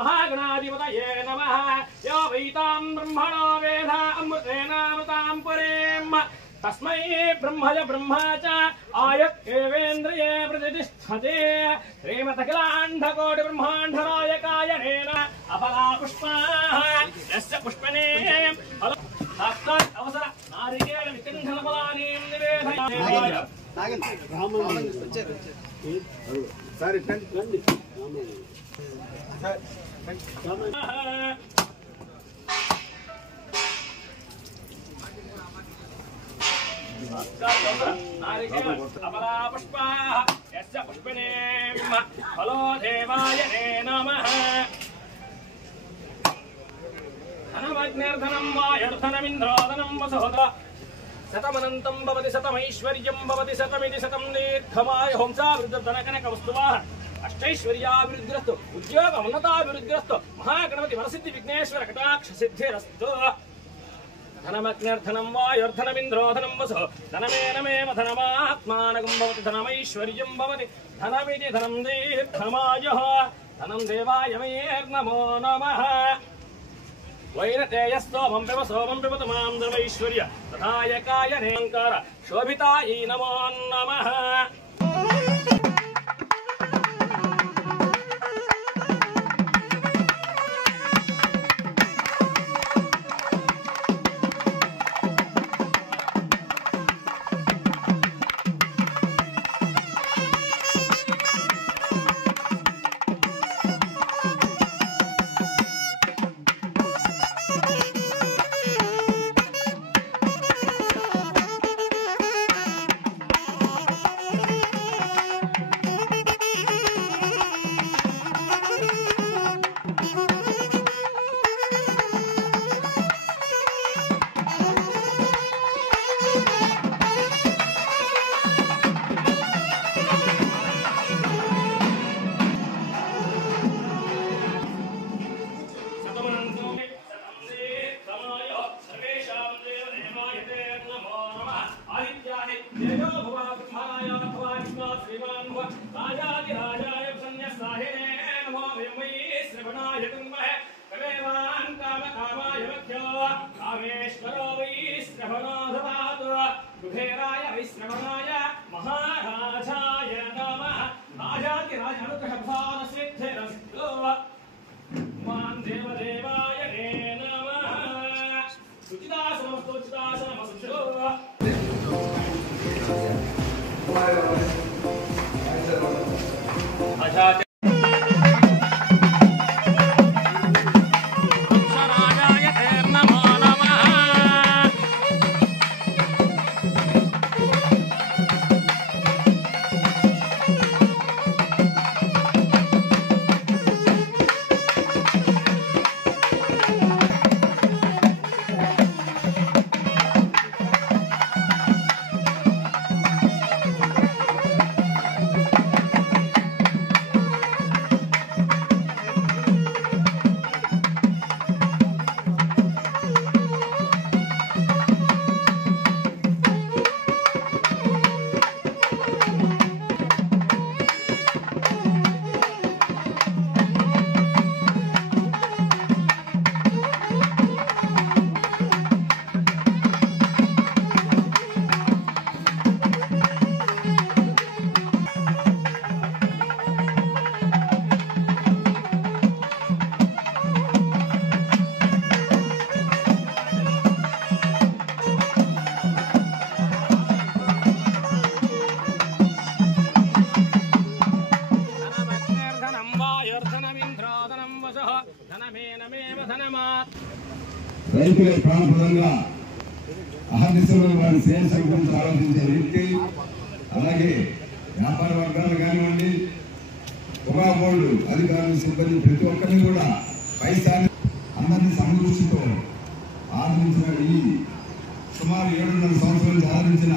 महागणाधिपतये नमः यो वैतां ब्रह्मणो वेद अमृतेनामृतां परेम तस्मै ब्रह्मज ब्रह्मा च आयत्केवेन्द्रिये प्रतिष्ठते श्रीमदखिलाण्डकोटि ब्रह्माण्डनायकाय नेन अपला पुष्पाः यस्य पुष्पणे साक्षात् अवसर नारिकेल विचिन्तनफलानीं निवेदयामि अपला पुष्पाः यस्य पुष्पिणे फलो देवाय नमः धनमग्निर्धनं वायुर्धनमिन्द्रोधनं वसुधा शतमनन्तं भवति शतमैश्वर्यं भवति शतमिति शतं दीर्घमायुः हंसाभिवृद्धिर्धनकनकवस्तुवाः अष्टैश्वर्याभिवृद्धिरस्तु उद्योग उन्नताभिवृद्धिरस्तु महागणपति वरसिद्धि विघ्नेश्वर कटाक्ष सिद्धिरस्तु धनमग्निर्धनं वायुर्धनमिन्द्रोधनं वसुः धनमेनमेव धनमात्मानगं भवति धनमैश्वर्यं भवति धनमिति धनं दीर्घमायुः धनं देवाय नमो नमः वैरतेयस्तोमं पिब सोमं पिबतु मां धर्मैश्वर्य तथायकाय नेङ्कार शोभितायै नमो नमः कुबेराय वैश्रवणाय महाराजाय नमः राजाधिराजानुग्रहप्रसादसिद्धिरस्तु मां देवदेवाय नमः सुचितासनमस्तुचितासनमस्तु आचार्य రైతుల ప్రాణప్రదంగా ఆర్దిశలో వారి శ్రేయస్సు గురించి ఆలోచించే వ్యక్తి, అలాగే వ్యాపార వర్గాలు కానివ్వండి, పొగా బోర్డు అధికారులు, సిబ్బంది ప్రతి ఒక్కరిని కూడా పైసాన్ని అందరినీ సమదృష్టితో ఆదరించిన ఈ సుమారు 7.5 సంవత్సరాలు ఆదరించిన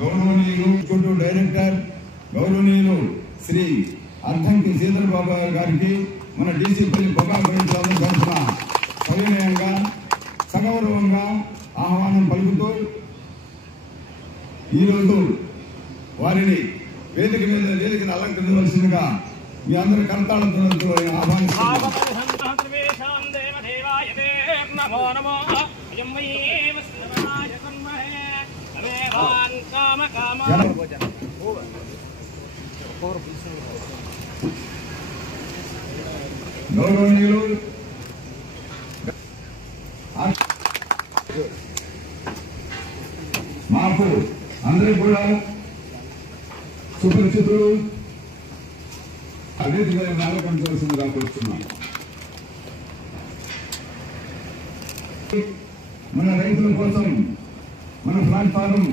గౌరవనీయులు డైరెక్టర్ గౌరవనీయులు శ్రీ అర్ధంకి శ్రీధర్ బాబు గారికి మన డీసీపీ పొగా గురించాలని తరఫున సవినయంగా సగౌరవంగా ఆహ్వానం పలుకుతూ ఈరోజు వారిని వేదికను అలంకరించవలసిందిగా మీ అందరి కరతాళంతో ఆహ్వానిస్తున్నాను. గౌరవనీయులు మాకు అందరూ కూడా సుపరిచితులు అన్నిటిగా నెలకొంచవలసిందిగా కోరుతున్నాం. మన రైతుల కోసం, మన ప్లాట్ఫారం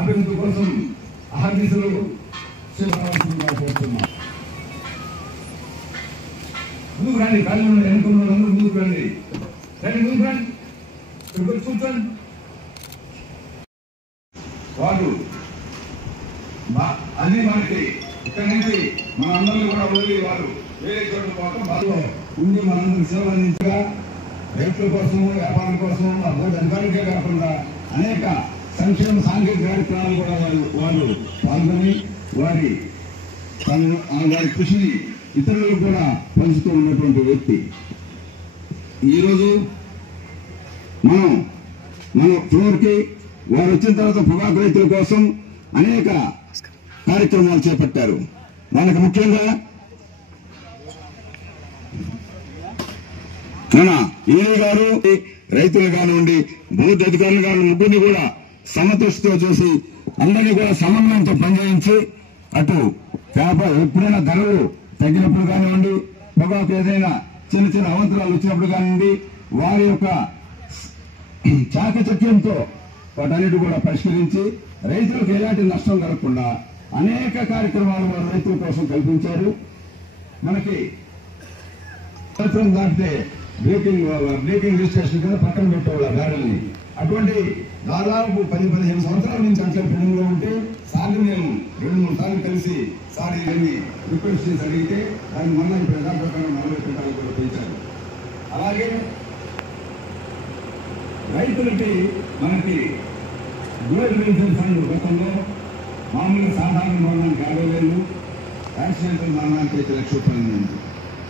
అభివృద్ధి కోసం అహర్నిశలు చేయాల్సిందిగా కోరుతున్నాం. ముందుకు రండి, కాళ్ళు ఎన్నుకున్న వాళ్ళందరూ ముందుకు రండి. ముందుకు రండి, కూర్చోండి. వారు అది మనకి ఇక్కడి నుంచి మన అందరినీ కూడా వదిలి వారు వేరే చోట్ల పోవటం బాగా ఉండి మనందరూ సేవ అందించగా రైతుల కోసం, వ్యాపారం కోసం అధికారికే కాకుండా అనేక సంక్షేమ సాంఘిక కార్యక్రమాలు కూడా వారు పాల్గొని వారి కృషిని ఇతరులకు కూడా పంచుతూ ఉన్నటువంటి వ్యక్తి. ఈరోజు మన ఫ్లోర్కి వారు వచ్చిన తర్వాత పొగాకు రైతుల కోసం అనేక కార్యక్రమాలు చేపట్టారు. మనకు ముఖ్యంగా మన ఏఈ గారు రైతులు కానివ్వండి, బూత్ అధికారులు కానివ్వండి, ముగ్గురిని కూడా సమదృష్టితో చూసి అందరినీ కూడా సమన్వయంతో పనిచేయించి అటు ఎప్పుడైనా ధరలు తగ్గినప్పుడు కానివ్వండి, పొగాకు ఏదైనా చిన్న చిన్న అవంతరాలు వచ్చినప్పుడు కానివ్వండి, వారి యొక్క చాకచక్యంతో వాటన్నిటి కూడా పరిష్కరించి రైతులకు ఎలాంటి నష్టం కలగకుండా అనేక కార్యక్రమాలు వారు రైతుల కోసం కల్పించారు. మనకి సంవత్సరం దాటితే బ్రేకింగ్ రిజిస్ట్రేషన్ కింద పక్కన పెట్టేవాళ్ళ గాడుల్ని. అటువంటి దాదాపు 10-15 సంవత్సరాల నుంచి అట్లా పెండింగ్లో ఉంటే సార్లు మేము 2-3 సార్లు కలిసి సార్ ఇవన్నీ రిక్వెస్ట్ చేసి అడిగితే దాన్ని మొన్న ప్రజాప్రకారం 40 క్వింటాలు కూడా పెంచారు. అలాగే రైతులకి మనకి డ్యూయల్ బెనిఫిట్ ఫండ్ గతంలో మామూలుగా సాధారణ మరణానికి 50,000, యాక్సిడెంటల్ మరణానికి 5 లక్షల రూపాయలు ఉంది.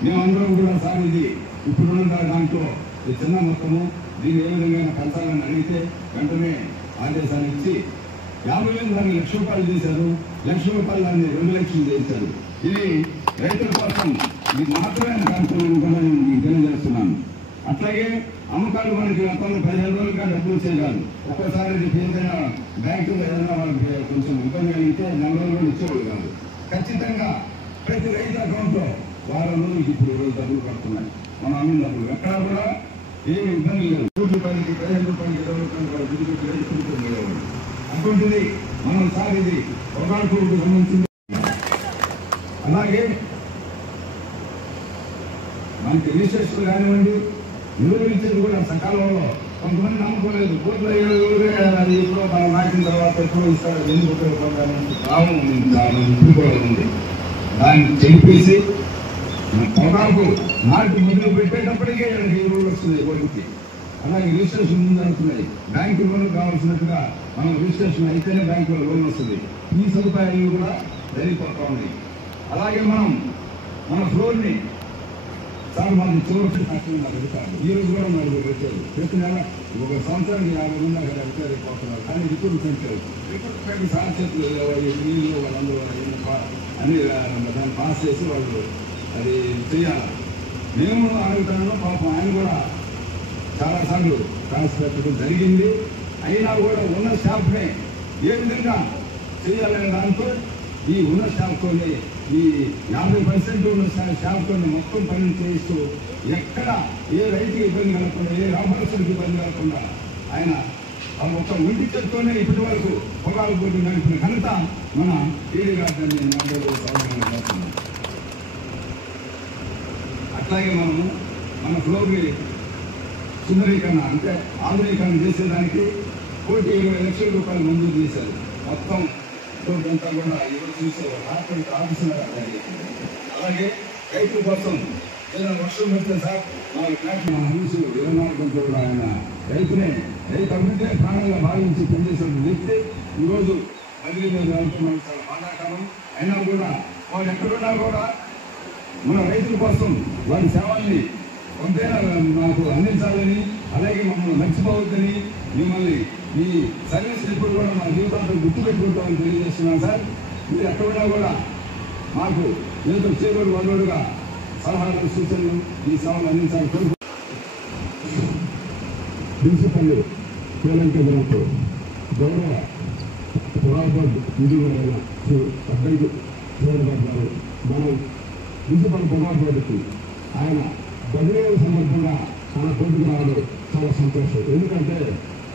మేమందరం కూడా సార్ ఇది ఇప్పుడున్న దాంట్లో చిన్న మొత్తము, దీన్ని ఏ విధంగా పెంచాలని అడిగితే వెంటనే ఆదేశాలు ఇచ్చి 50,000 దాన్ని 1,00,000 రూపాయలు చేశారు. 1,00,000 రూపాయలు దాన్ని 2 లక్షలు చేశారు. ఇది రైతుల కోసం ఇది మాత్రమే కార్యక్రమం కూడా నేను మీకు తెలియజేస్తున్నాను. అట్లాగే అమ్మకాలు మనకి గతంలో 15 రోజులుగా డబ్బులు చేయాలి. ఒక్కోసారి ఏదైనా బ్యాంకులో ఏదైనా వాళ్ళకి కొంచెం ఇబ్బంది కలిగితే 4 రోజులు ఇచ్చేవాళ్ళు కాదు. ఖచ్చితంగా ప్రతి రైతు అకౌంట్లో వారం రోజులకి ఇప్పుడు డబ్బులు పడుతున్నాయి. మనం అమ్మిన డబ్బులు ఎక్కడా కూడా ఏమి ఇబ్బంది లేదు. 100 రూపాయలకి 15 రూపాయలకి 20 రూపాయలు దిగుబడి రైతులు. అటువంటిది మనం సార్ ఇది పొగాకు సంబంధించింది. అలాగే మనకి రిజిస్ట్రేషన్ కానివ్వండి, నిలువరించేది కూడా సకాలంలో కొంతమంది నమ్ముకోలేదు. కోర్టులో అది ఇప్పుడు మనం నాటిన తర్వాత ఎప్పుడో ఇస్తారు, ఎందుకు ఉపయోగపడాలని ఇప్పుడు కూడా ఉంది. దాన్ని చెప్పేసి పొగాకు నాటి మొదలు పెట్టేటప్పటికే 7 రోజులు వస్తుంది కోర్టుకి. అలాగే రిజిస్ట్రేషన్ ముందు అవుతున్నాయి. బ్యాంకు లోన్ కావాల్సినట్టుగా మనం రిజిస్ట్రేషన్ అయితేనే బ్యాంకులో లోన్ వస్తుంది. ఈ సదుపాయాలు కూడా జరిగిపోతా ఉన్నాయి. అలాగే మన ఫ్లోర్ని సార్ మనకి చివరి కష్టం అధికారులు ఈ రోజు కూడా మనకు వచ్చారు. ప్రతి నెల ఒక సంవత్సరానికి 50 మంది అక్కడ రిపేర్ అయిపోతున్నారు. కానీ రిపోర్ట్ పెంచారు. రిపోర్ట్ పెట్టి సాక్షత్లు నీళ్ళు వాళ్ళందరూ అన్ని దాన్ని పాస్ చేసి వాళ్ళు అది చేయాలి. మేము అడుగుతాను. పాపం ఆయన కూడా చాలాసార్లు రాసి పెట్టడం జరిగింది. అయినా కూడా ఉన్న స్టాఫ్నే ఏ విధంగా చేయాలనే దాంతో ఈ ఉన్న స్టాఫ్తోనే ఈ 50% ఉన్న స్టాఫ్తోనే మొత్తం పనులు చేయిస్తూ ఎక్కడ ఏ రైతుకి ఇబ్బంది కలగకుండా, ఏ వ్యాపారస్తులకు ఇబ్బంది కలగకుండా ఆయన ఒక ఒంటి చేత్తోనే ఇప్పటి వరకు పొగాకు పోటీ నడిపిన ఘనత మన ఏడీ గారిని నేను. అట్లాగే మన ఫ్లోర్ని సుందరీకరణ అంటే ఆధునీకరణ చేసేదానికి 1,20 లక్షల రూపాయలు మంజూరు చేశారు. మొత్తం అంతా కూడా ఈరోజు చూసే ఆఫీసులు. అలాగే రైతుల కోసం ఏదైనా వర్షం పెడితే సార్ మన హౌసులు 24 గంటలు కూడా ఆయన రైతు అభివృద్ధి ప్రాణంగా భావించి పనిచేసిన వ్యక్తి ఈరోజు బదిలీ మీద చాలా బాధాకరం. అయినా కూడా వాడు ఎక్కడున్నా కూడా మన రైతుల కోసం వారి సేవల్ని కొంతైనా నాకు అందించాలని, అలాగే మమ్మల్ని మర్చిపోవద్దని, మిమ్మల్ని ఈ సర్వీస్ ఎప్పుడు కూడా మన జీవితాంతో గుర్తుపెట్టుకుంటామని తెలియజేస్తున్నాను సార్. మీరు ఎక్కడున్నా కూడా మాకు ఏదో చేరుడు వనరుగా సలహాలు సూచనలు ఈ సేవలు అందించాలని కోరుకుంటున్నాను. ప్రిన్సిపల్ కేలంకూ గౌరవ పురాబాద్ విధులైన అబ్బాయి చూడబాబు గారు మనం ప్రిన్సిపల్ పురాబాద్కి ఆయన బదిలీ సందర్భంగా మన కోర్టుకు రావడం చాలా సంతోషం. ఎందుకంటే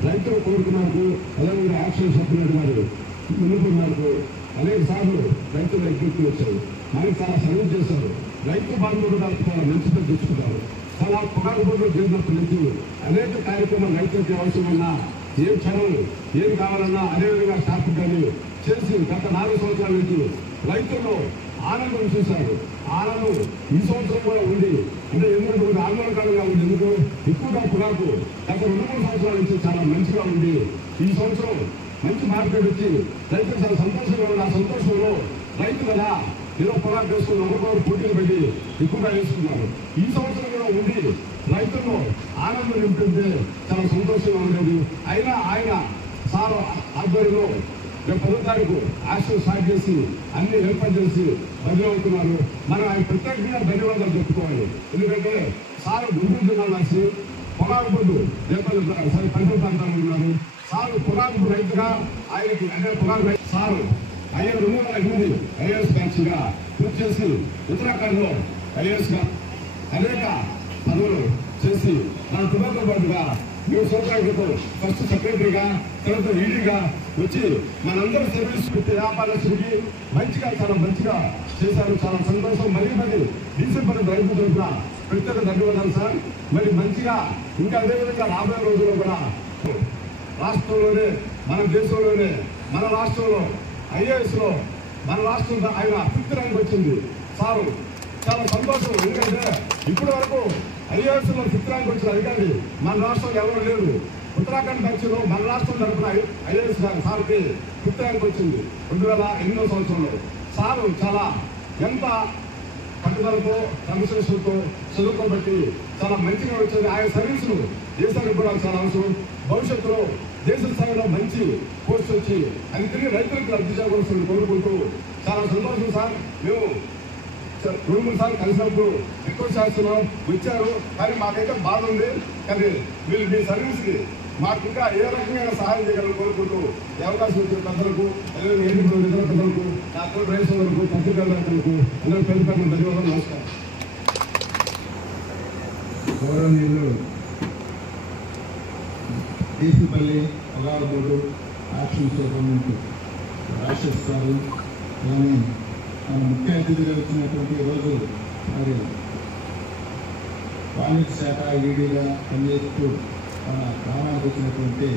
రైతులు కోరుకున్నారు, అదేవిధంగా యాక్షన్ సభ్యులు గారు ముందుకున్నారు, అనేక సార్లు రైతులు ఎగ్గుర్తులు వచ్చారు, మనకి చాలా సర్వీస్ చేశారు. రైతు బాంధవులు చాలా మంచిగా తెచ్చుకుంటారు. చాలా పొగాకు బొడ్లు చేసినప్పటి నుంచి అనేక కార్యక్రమాలు రైతులకి అవసరమన్నా ఏం క్షణం ఏం కావాలన్నా అదేవిధంగా స్టాఫ్ కానీ చేసి గత 4 సంవత్సరాల నుంచి రైతుల్లో ఆనందం చూశారు. ఆనందం ఈ సంవత్సరం కూడా ఉంది. అంటే ఎందుకంటే ఒక ఆందోళనకరంగా ఉంది. ఎందుకు ఎక్కువగా పొగాకు గత 2-3 సంవత్సరాల నుంచి చాలా మంచిగా ఉంది. ఈ సంవత్సరం మంచి మార్కెట్ వచ్చి రైతులు చాలా సంతోషంగా ఉంది. ఆ సంతోషంలో రైతు కదా ఏదో పొగాకు వేసుకుని ఒకరికొకరు పోటీలు పెట్టి ఎక్కువగా వేసుకున్నారు. ఈ సంవత్సరం కూడా ఉండి రైతుల్లో ఆనందం నింపుతుంటే చాలా సంతోషంగా ఉండేది. అయినా ఆయన సార్ ఆధ్వర్యంలో రేపు 10వ తారీఖు యాక్షన్ స్టార్ట్ చేసి అన్ని ఏర్పాటు చేసి బదిలీ అవుతున్నారు. మనం ఆయన ప్రత్యేకంగా ధన్యవాదాలు చెప్పుకోవాలి. ఎందుకంటే సార్ గుంటూరు జిల్లా నుంచి పొగాకు బొడ్డు సరే పరిసర ప్రాంతాలు ఉన్నారు. సార్ పొగాకు రైతుగా ఆయనకి అంటే పొగాకు రైతు సారు 2008 ఐఏఎస్ బ్యాచ్గా పూర్తి చేసి ఉత్తరాఖండ్లో ఐఏఎస్గా అనేక పదవులు చేసి మన కుటుంబంతో పాటుగా 3 సంవత్సరాల క్రితం ఫస్ట్ సెక్రటరీగా, తర్వాత ఈడీగా వచ్చి మనందరూ సర్వీస్ వ్యాపారస్తుడికి మంచిగా చాలా మంచిగా చేశారు. చాలా సంతోషం. మరి డీసీపీ రైతు తరఫున ప్రత్యేక ధన్యవాదాలు సార్. మరి మంచిగా ఇంకా అదేవిధంగా రాబోయే రోజుల్లో కూడా రాష్ట్రంలోనే మన దేశంలోనే మన రాష్ట్రంలో ఐఏఎస్లో మన రాష్ట్రంలో ఆయన 5th ర్యాంక్ వచ్చింది. సారు చాలా సంతోషం. ఎందుకంటే ఇప్పటి వరకు ఐఏఎస్లో 5th ర్యాంక్ వచ్చిన అధికారి మన రాష్ట్రంలో ఎవరు లేరు. ఉత్తరాఖండ్ బ్యాచ్లో మన రాష్ట్రం తరఫున ఐఏఎస్ సార్కి 5th ర్యాంక్ వచ్చింది 2008వ సంవత్సరంలో. సారు చాలా ఎంత పట్టుదలతో క్రమశిక్షణతో చదువుకోబట్టి చాలా మంచిగా వచ్చేది. ఆయన సర్వీసులు దేశానికి కూడా చాలా అవసరం. భవిష్యత్తులో దేశ స్థాయిలో మంచి పోస్ట్ వచ్చి అది తిరిగి రైతులకు లబ్ధి చేకూరుస్తుందని కోరుకుంటూ చాలా సంతోషం సార్. మేము 2-3 సార్లు కలిసినప్పుడు రిక్వెస్ట్ చేస్తున్నాం, వచ్చారు. కానీ మాకైతే బాధ ఉంది. కానీ వీళ్ళు మీ సర్వీస్కి మాకు ఇంకా ఏ రకంగా సహాయం చేయగలని కోరుకుంటూ ఈ అవకాశం వచ్చిన పెద్దలకు, ఎన్నికల ఇతర పెద్దలకు, నా తోటి రైతులకు, పత్రికలకు అందరూ పెద్ద ధన్యవాదాలు. నమస్కారం. గౌరవనీయులు డీసీపల్లి పొగాకు యాక్షన్ సూపరింటెండెంట్ రాజేష్ గారు కానీ ముఖ్య అతిథిగా వచ్చినటువంటి రోజు మరి వాణిజ్య శాఖ ఈడీగా పనిచేస్తూ మన గ్రామానికి వచ్చినటువంటి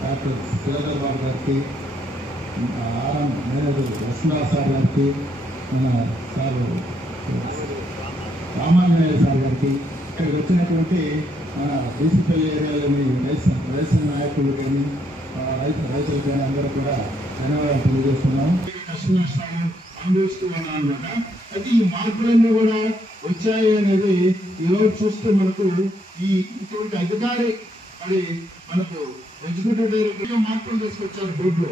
డాక్టర్ శ్రీధర్ బాబు గారికి, ఆర్ఎం మేనేజర్ వసుంధరా సార్ గారికి, మన సార్ రామాంజనేయ సార్ గారికి, ఇక్కడికి వచ్చినటువంటి మన డీసీపల్లి ఏరియాలోని రైతు నాయకులు కానీ రైతులు కానీ అందరూ కూడా ధన్యవాదాలు తెలియజేస్తున్నాము. కష్ట నష్టాలు అనుభవిస్తూ ఉన్నాం అనమాట. అయితే ఈ మార్పులన్నీ కూడా వచ్చాయి అనేది ఈరోజు చూస్తే మనకు ఈ ఇటువంటి అధికారి మరి మనకు ఎగ్జిక్యూటివ్ డైరెక్టర్ మార్పులు తీసుకొచ్చారు బోర్డులో.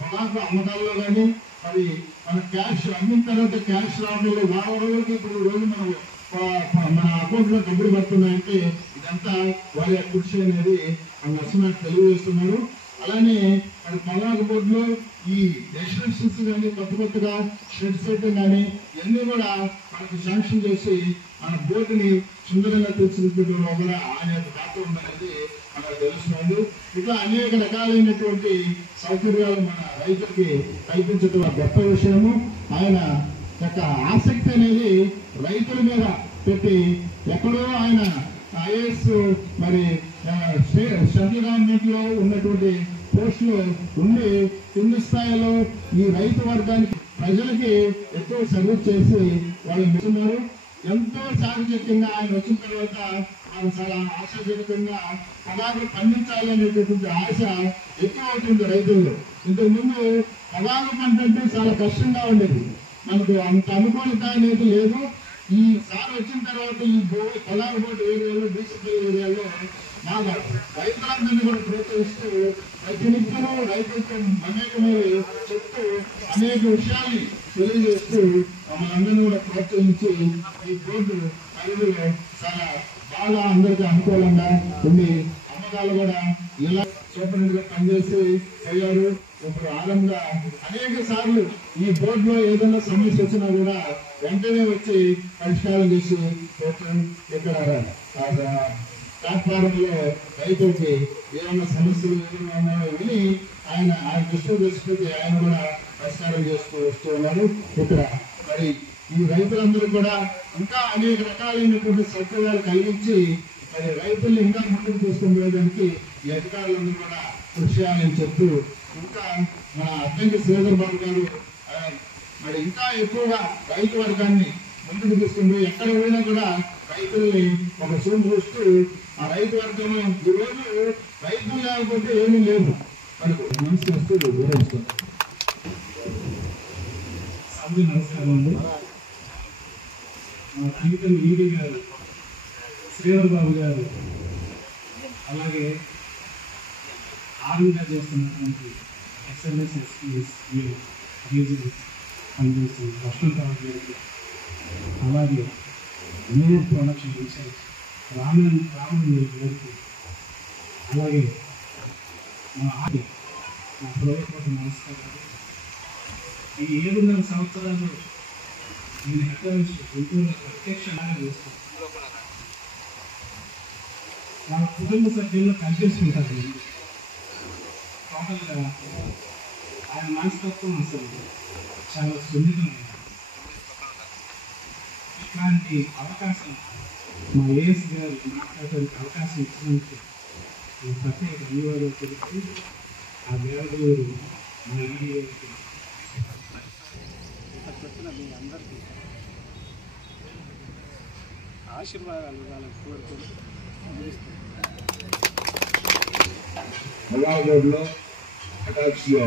పొగాకు అమ్మకాల్లో కానీ మరి మన క్యాష్ అమ్మిన తర్వాత క్యాష్ రావడంలో వారం రోజులకి ఇప్పుడు రోజు మన అకౌంట్లో డబ్బులు పడుతున్నాయంటే ఇదంతా వాళ్ళ కృషి అనేది నర్సింహ తెలియజేస్తున్నారు. అలానే మరి పొగాకు బోర్డులో ఈ డెస్టినేషన్స్ కానీ కొత్తగా షెడ్స్ వేయటం కానీ ఇవన్నీ కూడా మనకు శాంక్షన్ చేసి మన బోర్డుని సుందరంగా తీర్చిదిద్దడంలో కూడా ఆయన పాత్ర ఉందనేది మనకు తెలుస్తుంది. ఇట్లా అనేక రకాలైనటువంటి సౌకర్యాలు మన రైతులకి కల్పించడం గొప్ప విషయము. ఆయన యొక్క ఆసక్తి అనేది రైతుల మీద పెట్టి ఎక్కడో ఆయన ఐఏఎస్ మరి సెంట్రల్ గవర్నమెంట్ లో ఉన్నటువంటి పోస్టులు ఉండి కింది స్థాయిలో ఈ రైతు వర్గానికి ప్రజలకి ఎక్కువ సర్వీస్ చేసి వాళ్ళు మెచ్చున్నారు. ఎంతో చాకచక్యంగా ఆయన వచ్చిన తర్వాత ఆయన చాలా ఆశాజనకంగా పొగాకు పండించాలి అనేటటువంటి ఆశ ఎక్కువ అవుతుంది రైతుల్లో. ఇంతకుముందు పొగాకు పంట అంటే చాలా కష్టంగా ఉండేది. మనకు అంత అనుకూలత అనేది లేదు. ఈ సార్ వచ్చిన తర్వాత ఈ కొల్లారకోట ఏరియాలో బీసీపీ ఏరియాలో మా రైతులందరినీ కూడా ప్రోత్సహిస్తూ ప్రతి నిత్యము రైతులతో అనేకమైన చెప్తూ అనేక విషయాల్ని తెలియజేస్తూ మనందరినీ కూడా ప్రోత్సహించి ఈ బోర్డు పరిధిలో చాలా బాగా అందరికీ అనుకూలంగా ఉండి అమ్మకాలు కూడా ఇలా సూపరింటెండెంట్ గా పనిచేసి అయ్యారు. ఇప్పుడు ఆరంభంగా అనేక సార్లు ఈ బోర్డులో ఏదైనా సమస్య వచ్చినా కూడా వెంటనే వచ్చి పరిష్కారం చేసి ఇక్కడ ప్లాట్ఫారంలో రైతులకి ఏమైనా సమస్యలు ఏమైనా ఉన్నాయో విని ఆయన దృష్టిలో తీసుకొచ్చి ఆయన కూడా పరిష్కారం చేస్తూ వస్తూ ఉన్నారు. ఇక్కడ మరి ఈ రైతులందరూ కూడా ఇంకా అనేక రకాలైనటువంటి సౌకర్యాలు కలిగించి మరి రైతుల్ని ఇంకా ముందుకు తీసుకుని పోయడానికి ఈ అధికారులందరూ కూడా కృషి చేయాలని చెప్తూ ఇంకా మన అద్దంకి శ్రీధర్ బాబు గారు మరి ఇంకా ఎక్కువగా రైతు వర్గాన్ని ముందుకు తీసుకుని ఎక్కడ పోయినా కూడా రైతుల్ని ఒక చూపు చూస్తూ ఆ రైతు వర్గం ఈరోజు రైతులు లేకపోతే ఏమీ లేదు మనకు మనసు వస్తూ వివరించుకుంటాం. నమస్కారం అండి. మా ప్రీతం ఈడీ గారు, శ్రీధర్ బాబు గారు, అలాగే ఆర్మీగా చేస్తున్నటువంటి ఎస్ఎల్ఎస్ ఎస్పీఎస్ పనిచేస్తున్న లక్ష్మణరావు గారికి, అలాగే న్యూర్ ప్రొడక్షన్ ఇన్ఛార్జ్ రామన్ గారికి, అలాగే మా హృదయపూర్వక నమస్కారాలు. ఈ 7.5 సంవత్సరాలు నేను గుంటూరులో ప్రత్యక్షంగా చూస్తాను. నా కుటుంబ సభ్యుల్లో కనిపిస్తుంటారు. టోటల్గా ఆయన మనస్తత్వం అసలు చాలా సున్నితమైనది. ఇట్లాంటి అవకాశం మా ఏఎస్ గారు మాట్లాడడానికి అవకాశం ఇచ్చినందుకు నేను ప్రత్యేక ధన్యవాదాలు తెలుపుతూ ఆ దేవదేవుడు మా ఈడీకి చెప్పిన మీ అందరికీ ఆశీర్వాదాలు ఇవ్వాలని కోరుకుంటూ మొగాబోర్డులో అటాక్స్లో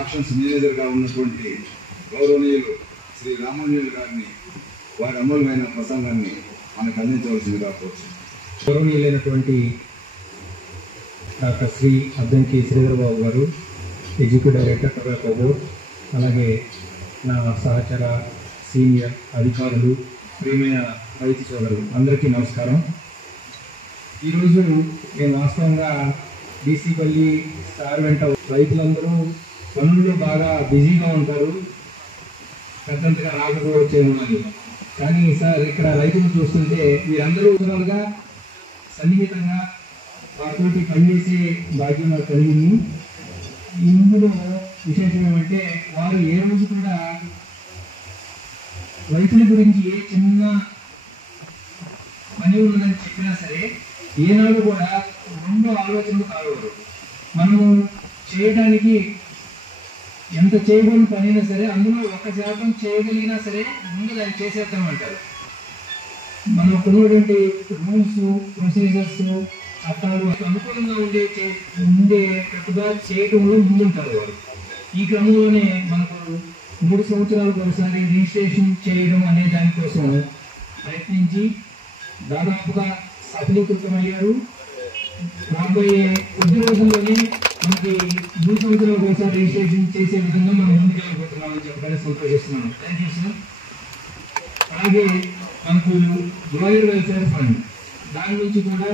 ఆక్షన్స్ మేనేజర్గా ఉన్నటువంటి గౌరవనీయులు శ్రీ రామాంజనేయులు గారిని వారి అమూల్యమైన ప్రసంగాన్ని మనకు అందించవలసిందిగా కోరుతున్నాను. గౌరవనీయులైనటువంటి డాక్టర్ శ్రీ అద్దంకి శ్రీధర్ బాబు గారు, ఎగ్జిక్యూటివ్ డైరెక్టర్ టొబాకో బోర్డ్, అలాగే నా సహచర సీనియర్ అధికారులు, ప్రియమైన రైతు సోదరులు అందరికీ నమస్కారం. ఈరోజు నేను వాస్తవంగా బీసీపల్లి సార్ వెంట రైతులందరూ పనుల్లో బాగా బిజీగా ఉంటారు, పెద్దంతగా రాకపోవచ్చేమో అని. కానీ సార్ ఇక్కడ రైతులు చూస్తుంటే వీరందరూ విధాలుగా సన్నిహితంగా వాటితోటి పనిచేసే భాగ్యం నాకు కలిగింది. ఇందులో విశేషం ఏమంటే వారు ఏ రోజు కూడా రైతుల గురించి ఏ చిన్న పని ఉన్నదని చెప్పినా సరే ఏనాడు కూడా రెండో ఆలోచనలు కాగలరు. మనము చేయడానికి ఎంత చేయగలిగిన పని అయినా సరే అందులో 1% చేయగలిగినా సరే ముందు దాన్ని చేసేద్దామంటారు. మనకు ఉన్నటువంటి రూల్స్, ప్రొసీజర్స్, చట్టాలు అనుకూలంగా ఉండేటట్టుగా చేయటంలో ముందుంటారు వారు. ఈ క్రమంలోనే మనకు 3 సంవత్సరాలకు ఒకసారి రిజిస్ట్రేషన్ చేయడం అనే దానికోసం ప్రయత్నించి దాదాపుగా సఫలీకృతమయ్యారు. రాబోయే కొద్ది రోజుల్లోనే మనకి 3 సంవత్సరాలకు ఒకసారి రిజిస్ట్రేషన్ చేసే విధంగా మనం ముందుకెళ్ళిపోతున్నామని చెప్పడానికి సంతోషిస్తున్నాను. Thank you sir. అలాగే మనకు లోయర్ వెల్ఫేర్ ఫండ్, దాని నుంచి కూడా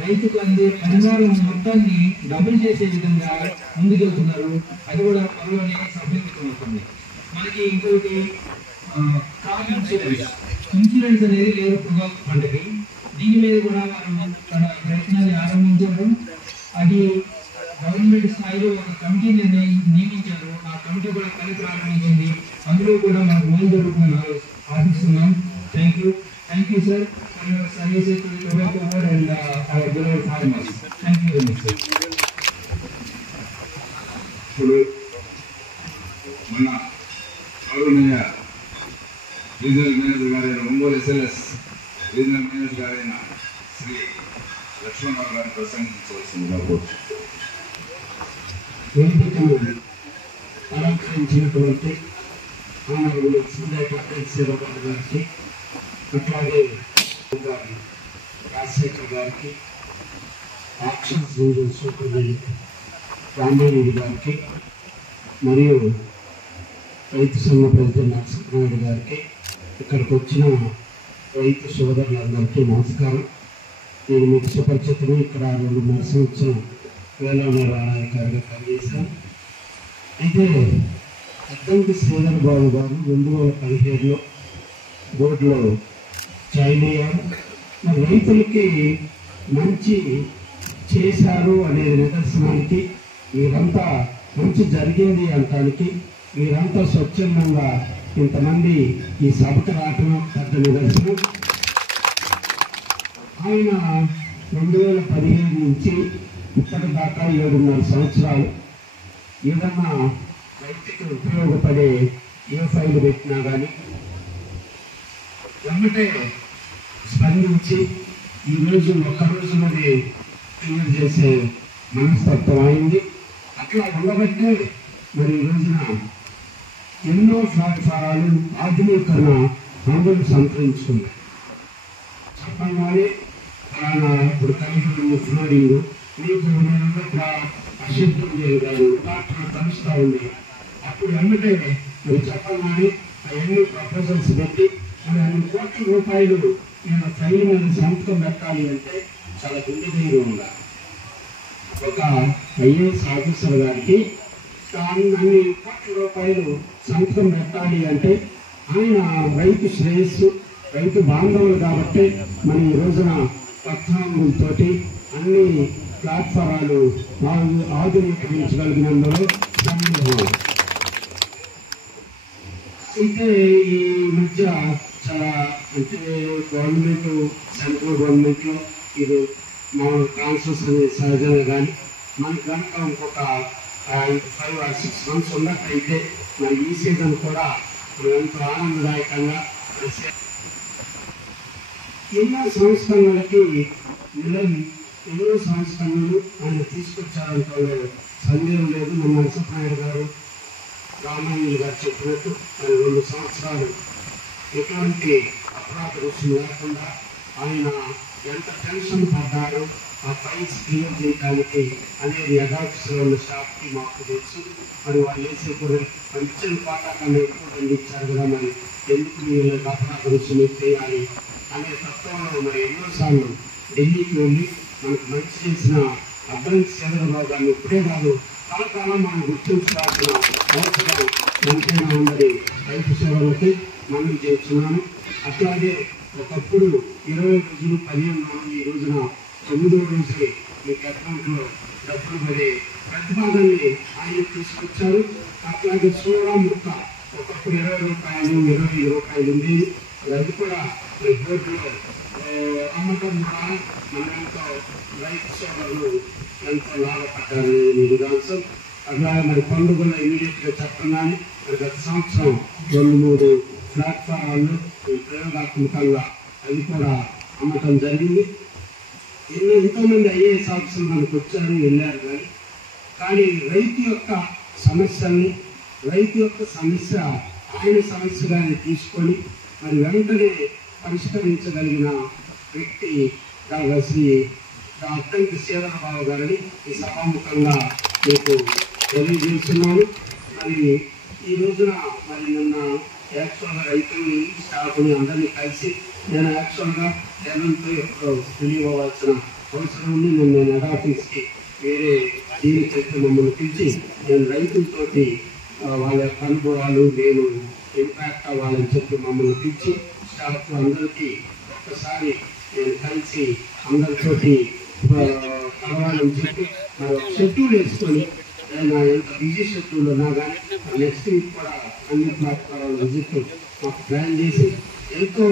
రైతుకు అందే పరిహారం మొత్తాన్ని డబుల్ చేసే విధంగా ముందుకెళ్తున్నారు. అది కూడా త్వరలోనే సఫలీకృతమవుతుంది. మనకి ఇంకొకటి క్రాప్ ఇన్సూరెన్స్ అనేది లేదు పొగాకు పంటకి. దీని మీద కూడా వారు తన ప్రయత్నాన్ని ఆరంభించారు. అది గవర్నమెంట్ స్థాయిలో ఒక కమిటీని నియమించారు. ఆ కమిటీ కూడా పని ప్రారంభించింది. అందులో కూడా మనకు మేలు జరుగుతుందని ఆశిస్తున్నాం. Thank you sir for your services to tobacco board and our beloved farmers. Thank you very much sir. ఇప్పుడు మన గౌరవనీయ రీజనల్ మేనేజర్ గారైన ఒంగోలు ఎస్ఎల్ఎస్ రీజనల్ మేనేజర్ గారైన శ్రీ లక్ష్మణరావు గారిని ప్రసంగించవలసిందిగా కోరుతున్నాను. వేదికను అలంకరించినటువంటి శ్రీరాబాబు గారికి, అట్లాగే రాజశేఖర్ గారికి, యాక్షన్ రీజన్ సూపరింటెండెంట్ రామారెడ్డి గారికి, మరియు రైతు సంఘ ప్రెసిడెంట్ నరసింహనాయుడు గారికి, ఇక్కడికి వచ్చిన రైతు సోదరులందరికీ నమస్కారం. నేను మీకు సుపరిచితమే. ఇక్కడ 2.5 సంవత్సరం వేలాల అధికారిగా పనిచేశాను. అయితే అద్దంకి శ్రీధర్ బాబు గారు 2017లో బోర్డులో జాయిన్ అయ్యారు. మరి రైతులకి మంచి చేశారు అనేది నిదర్శనానికి, మీరంతా మంచి జరిగింది అనటానికి, మీరంతా స్వచ్ఛందంగా ఇంతమంది ఈ సభకు రావటం పెద్ద నిదర్శనం. ఆయన 2015 నుంచి ఇప్పటిదాకా 7.5 సంవత్సరాలు ఏదన్నా రైతుకి ఉపయోగపడే ఏ ఫైల్ పెట్టినా కానీ వెంబటే స్పందించి ఈరోజు ఒక్కరోజులోనే క్లియర్ చేసే మనస్తత్వం అయింది. అట్లా ఉండబట్టే మరి ఈ రోజున ఎన్నో ప్లాట్ఫారాలు ఆధునీకరణ హంగులు సంతరించుకున్నాయి. చెప్పగానే అలానా ఇప్పుడు కలిగి ఫ్లోరింగ్ మీకు అశుద్ధం చేయగాను డాక్టర్ కలుస్తూ ఉంది. అప్పుడు వెంబటే మీరు చెప్పగానే అవన్నీ ప్రపోజల్స్ పెట్టి మరి 2 కోట్ల రూపాయలు నేను ఫైల్ మీద సంతకం పెట్టాలి అంటే చాలా గుండె ఉండాలి. ఒక ఐఏఎస్ ఆఫీసర్ గారికి 2 కోట్ల రూపాయలు సంతకం పెట్టాలి అంటే ఆయన రైతు శ్రేయస్సు, రైతు బాంధవులు కాబట్టి మనం ఈ రోజున పత్రాలతోటి అన్ని ప్లాట్ఫారాలు ఆధునీకరించగలిగినందులో సందేహం. అయితే ఈ మధ్య చాలా అంటే గవర్నమెంట్, సెంట్రల్ గవర్నమెంట్లో ఇది మా కాన్షియస్ అనేది సహజంగా కానీ మనకి కనుక ఇంకొక 5 or 6 months ఉన్నట్టయితే మరి ఈ సీజన్ కూడా ఎంతో ఆనందదాయకంగా ఎన్నో సంస్కరణలకి ఎన్నో సంస్కరణలు ఆయన తీసుకొచ్చారంటే సందేహం లేదు. మన నరసింహనాయుడు గారు, రామారెడ్డి గారు చెప్పినట్టు 2 సంవత్సరాలు ఎటువంటి అపరాధ రుసులు లేకుండా ఆయన ఎంత టెన్షన్ పడ్డారో ఆ ఫైల్స్ క్లియర్ చేయడానికి అనేది యథాఫీసులో ఉన్న స్టాఫ్కి మాకు తెలుసు. మరి వాళ్ళు వేసే కూడా మరి ఇచ్చిన పాట కన్నా ఎక్కువ అందించారు కదా, మరి ఎందుకు వీళ్ళకి అపరాధ రుసులు చేయాలి అనే తత్వంలో మరి ఎన్నోసార్లు ఢిల్లీకి వెళ్ళి మనకు మంచి చేసిన అద్దంకి శ్రీధర్ గారిని ఇప్పుడే కాదు కలకాలం మనం గుర్తించాల్సిన అవసరం ఎంతైనా ఉందని రైతు సేవలకి మనం చేస్తున్నాను. అట్లాగే ఒకప్పుడు 20 రోజులు 15 రోజులు, ఈ రోజున 9వ రోజు మీకు అకౌంట్లో డబ్బులు పడే ప్రతిపాదనని ఆయన తీసుకొచ్చారు. అట్లాగే సోడా ముక్క ఒకప్పుడు 20 రూపాయలు 25 రూపాయలు ఉంది. అది కూడా బోర్డులో అమ్మటం ద్వారా మనం ఎంతో రైతు సోదరులు ఎంతో లాభపడ్డారు నిరుదాంశం. అట్లాగే మరి పండుగలు ఇమీడియట్గా చెప్పగానే మరి గత సంవత్సరం 2-3 ప్లాట్ఫారాలు ప్రయోగాత్మకంగా అది కూడా అమ్మటం జరిగింది. ఎంతోమంది ఐఏఎస్ ఆఫీసర్లు మనకు వచ్చారు, వెళ్ళారు. కానీ రైతు యొక్క సమస్యల్ని, రైతు యొక్క సమస్య ఆయన సమస్యగానే తీసుకొని మరి వెంటనే పరిష్కరించగలిగిన వ్యక్తి శ్రీ అద్దంకి శ్రీధర్ బాబు గారిని ఈ సభాముఖంగా మీకు తెలియజేస్తున్నాను. మరి ఈ రోజున మరి నిన్న యాక్చువల్గా రైతుల్ని, స్టాఫ్ని అందరినీ కలిసి నేను యాక్చువల్గా జనంతో ఎప్పుడో రిలీవ్ అవ్వాల్సిన అవసరం ఉంది. నేను హెడ్ ఆఫీస్కి వేరే దీని చెప్పి మమ్మల్ని పిలిచి నేను రైతులతోటి వాళ్ళ యొక్క అనుభవాలు నేను ఇంపాక్ట్ అవ్వాలని చెప్పి మమ్మల్ని పిలిచి స్టాఫ్ అందరికీ ఒక్కసారి నేను కలిసి అందరితోటి కలవాలని చెప్పి మరి షెడ్యూల్ వేసుకొని నేను ఎంత బిజీ షెడ్యూల్ ఉన్నా కానీ నెక్స్ట్ వీక్ కూడా అన్ని ప్లాట్ఫారాలు విజిట్ మాకు ప్లాన్ చేసి ఎంతో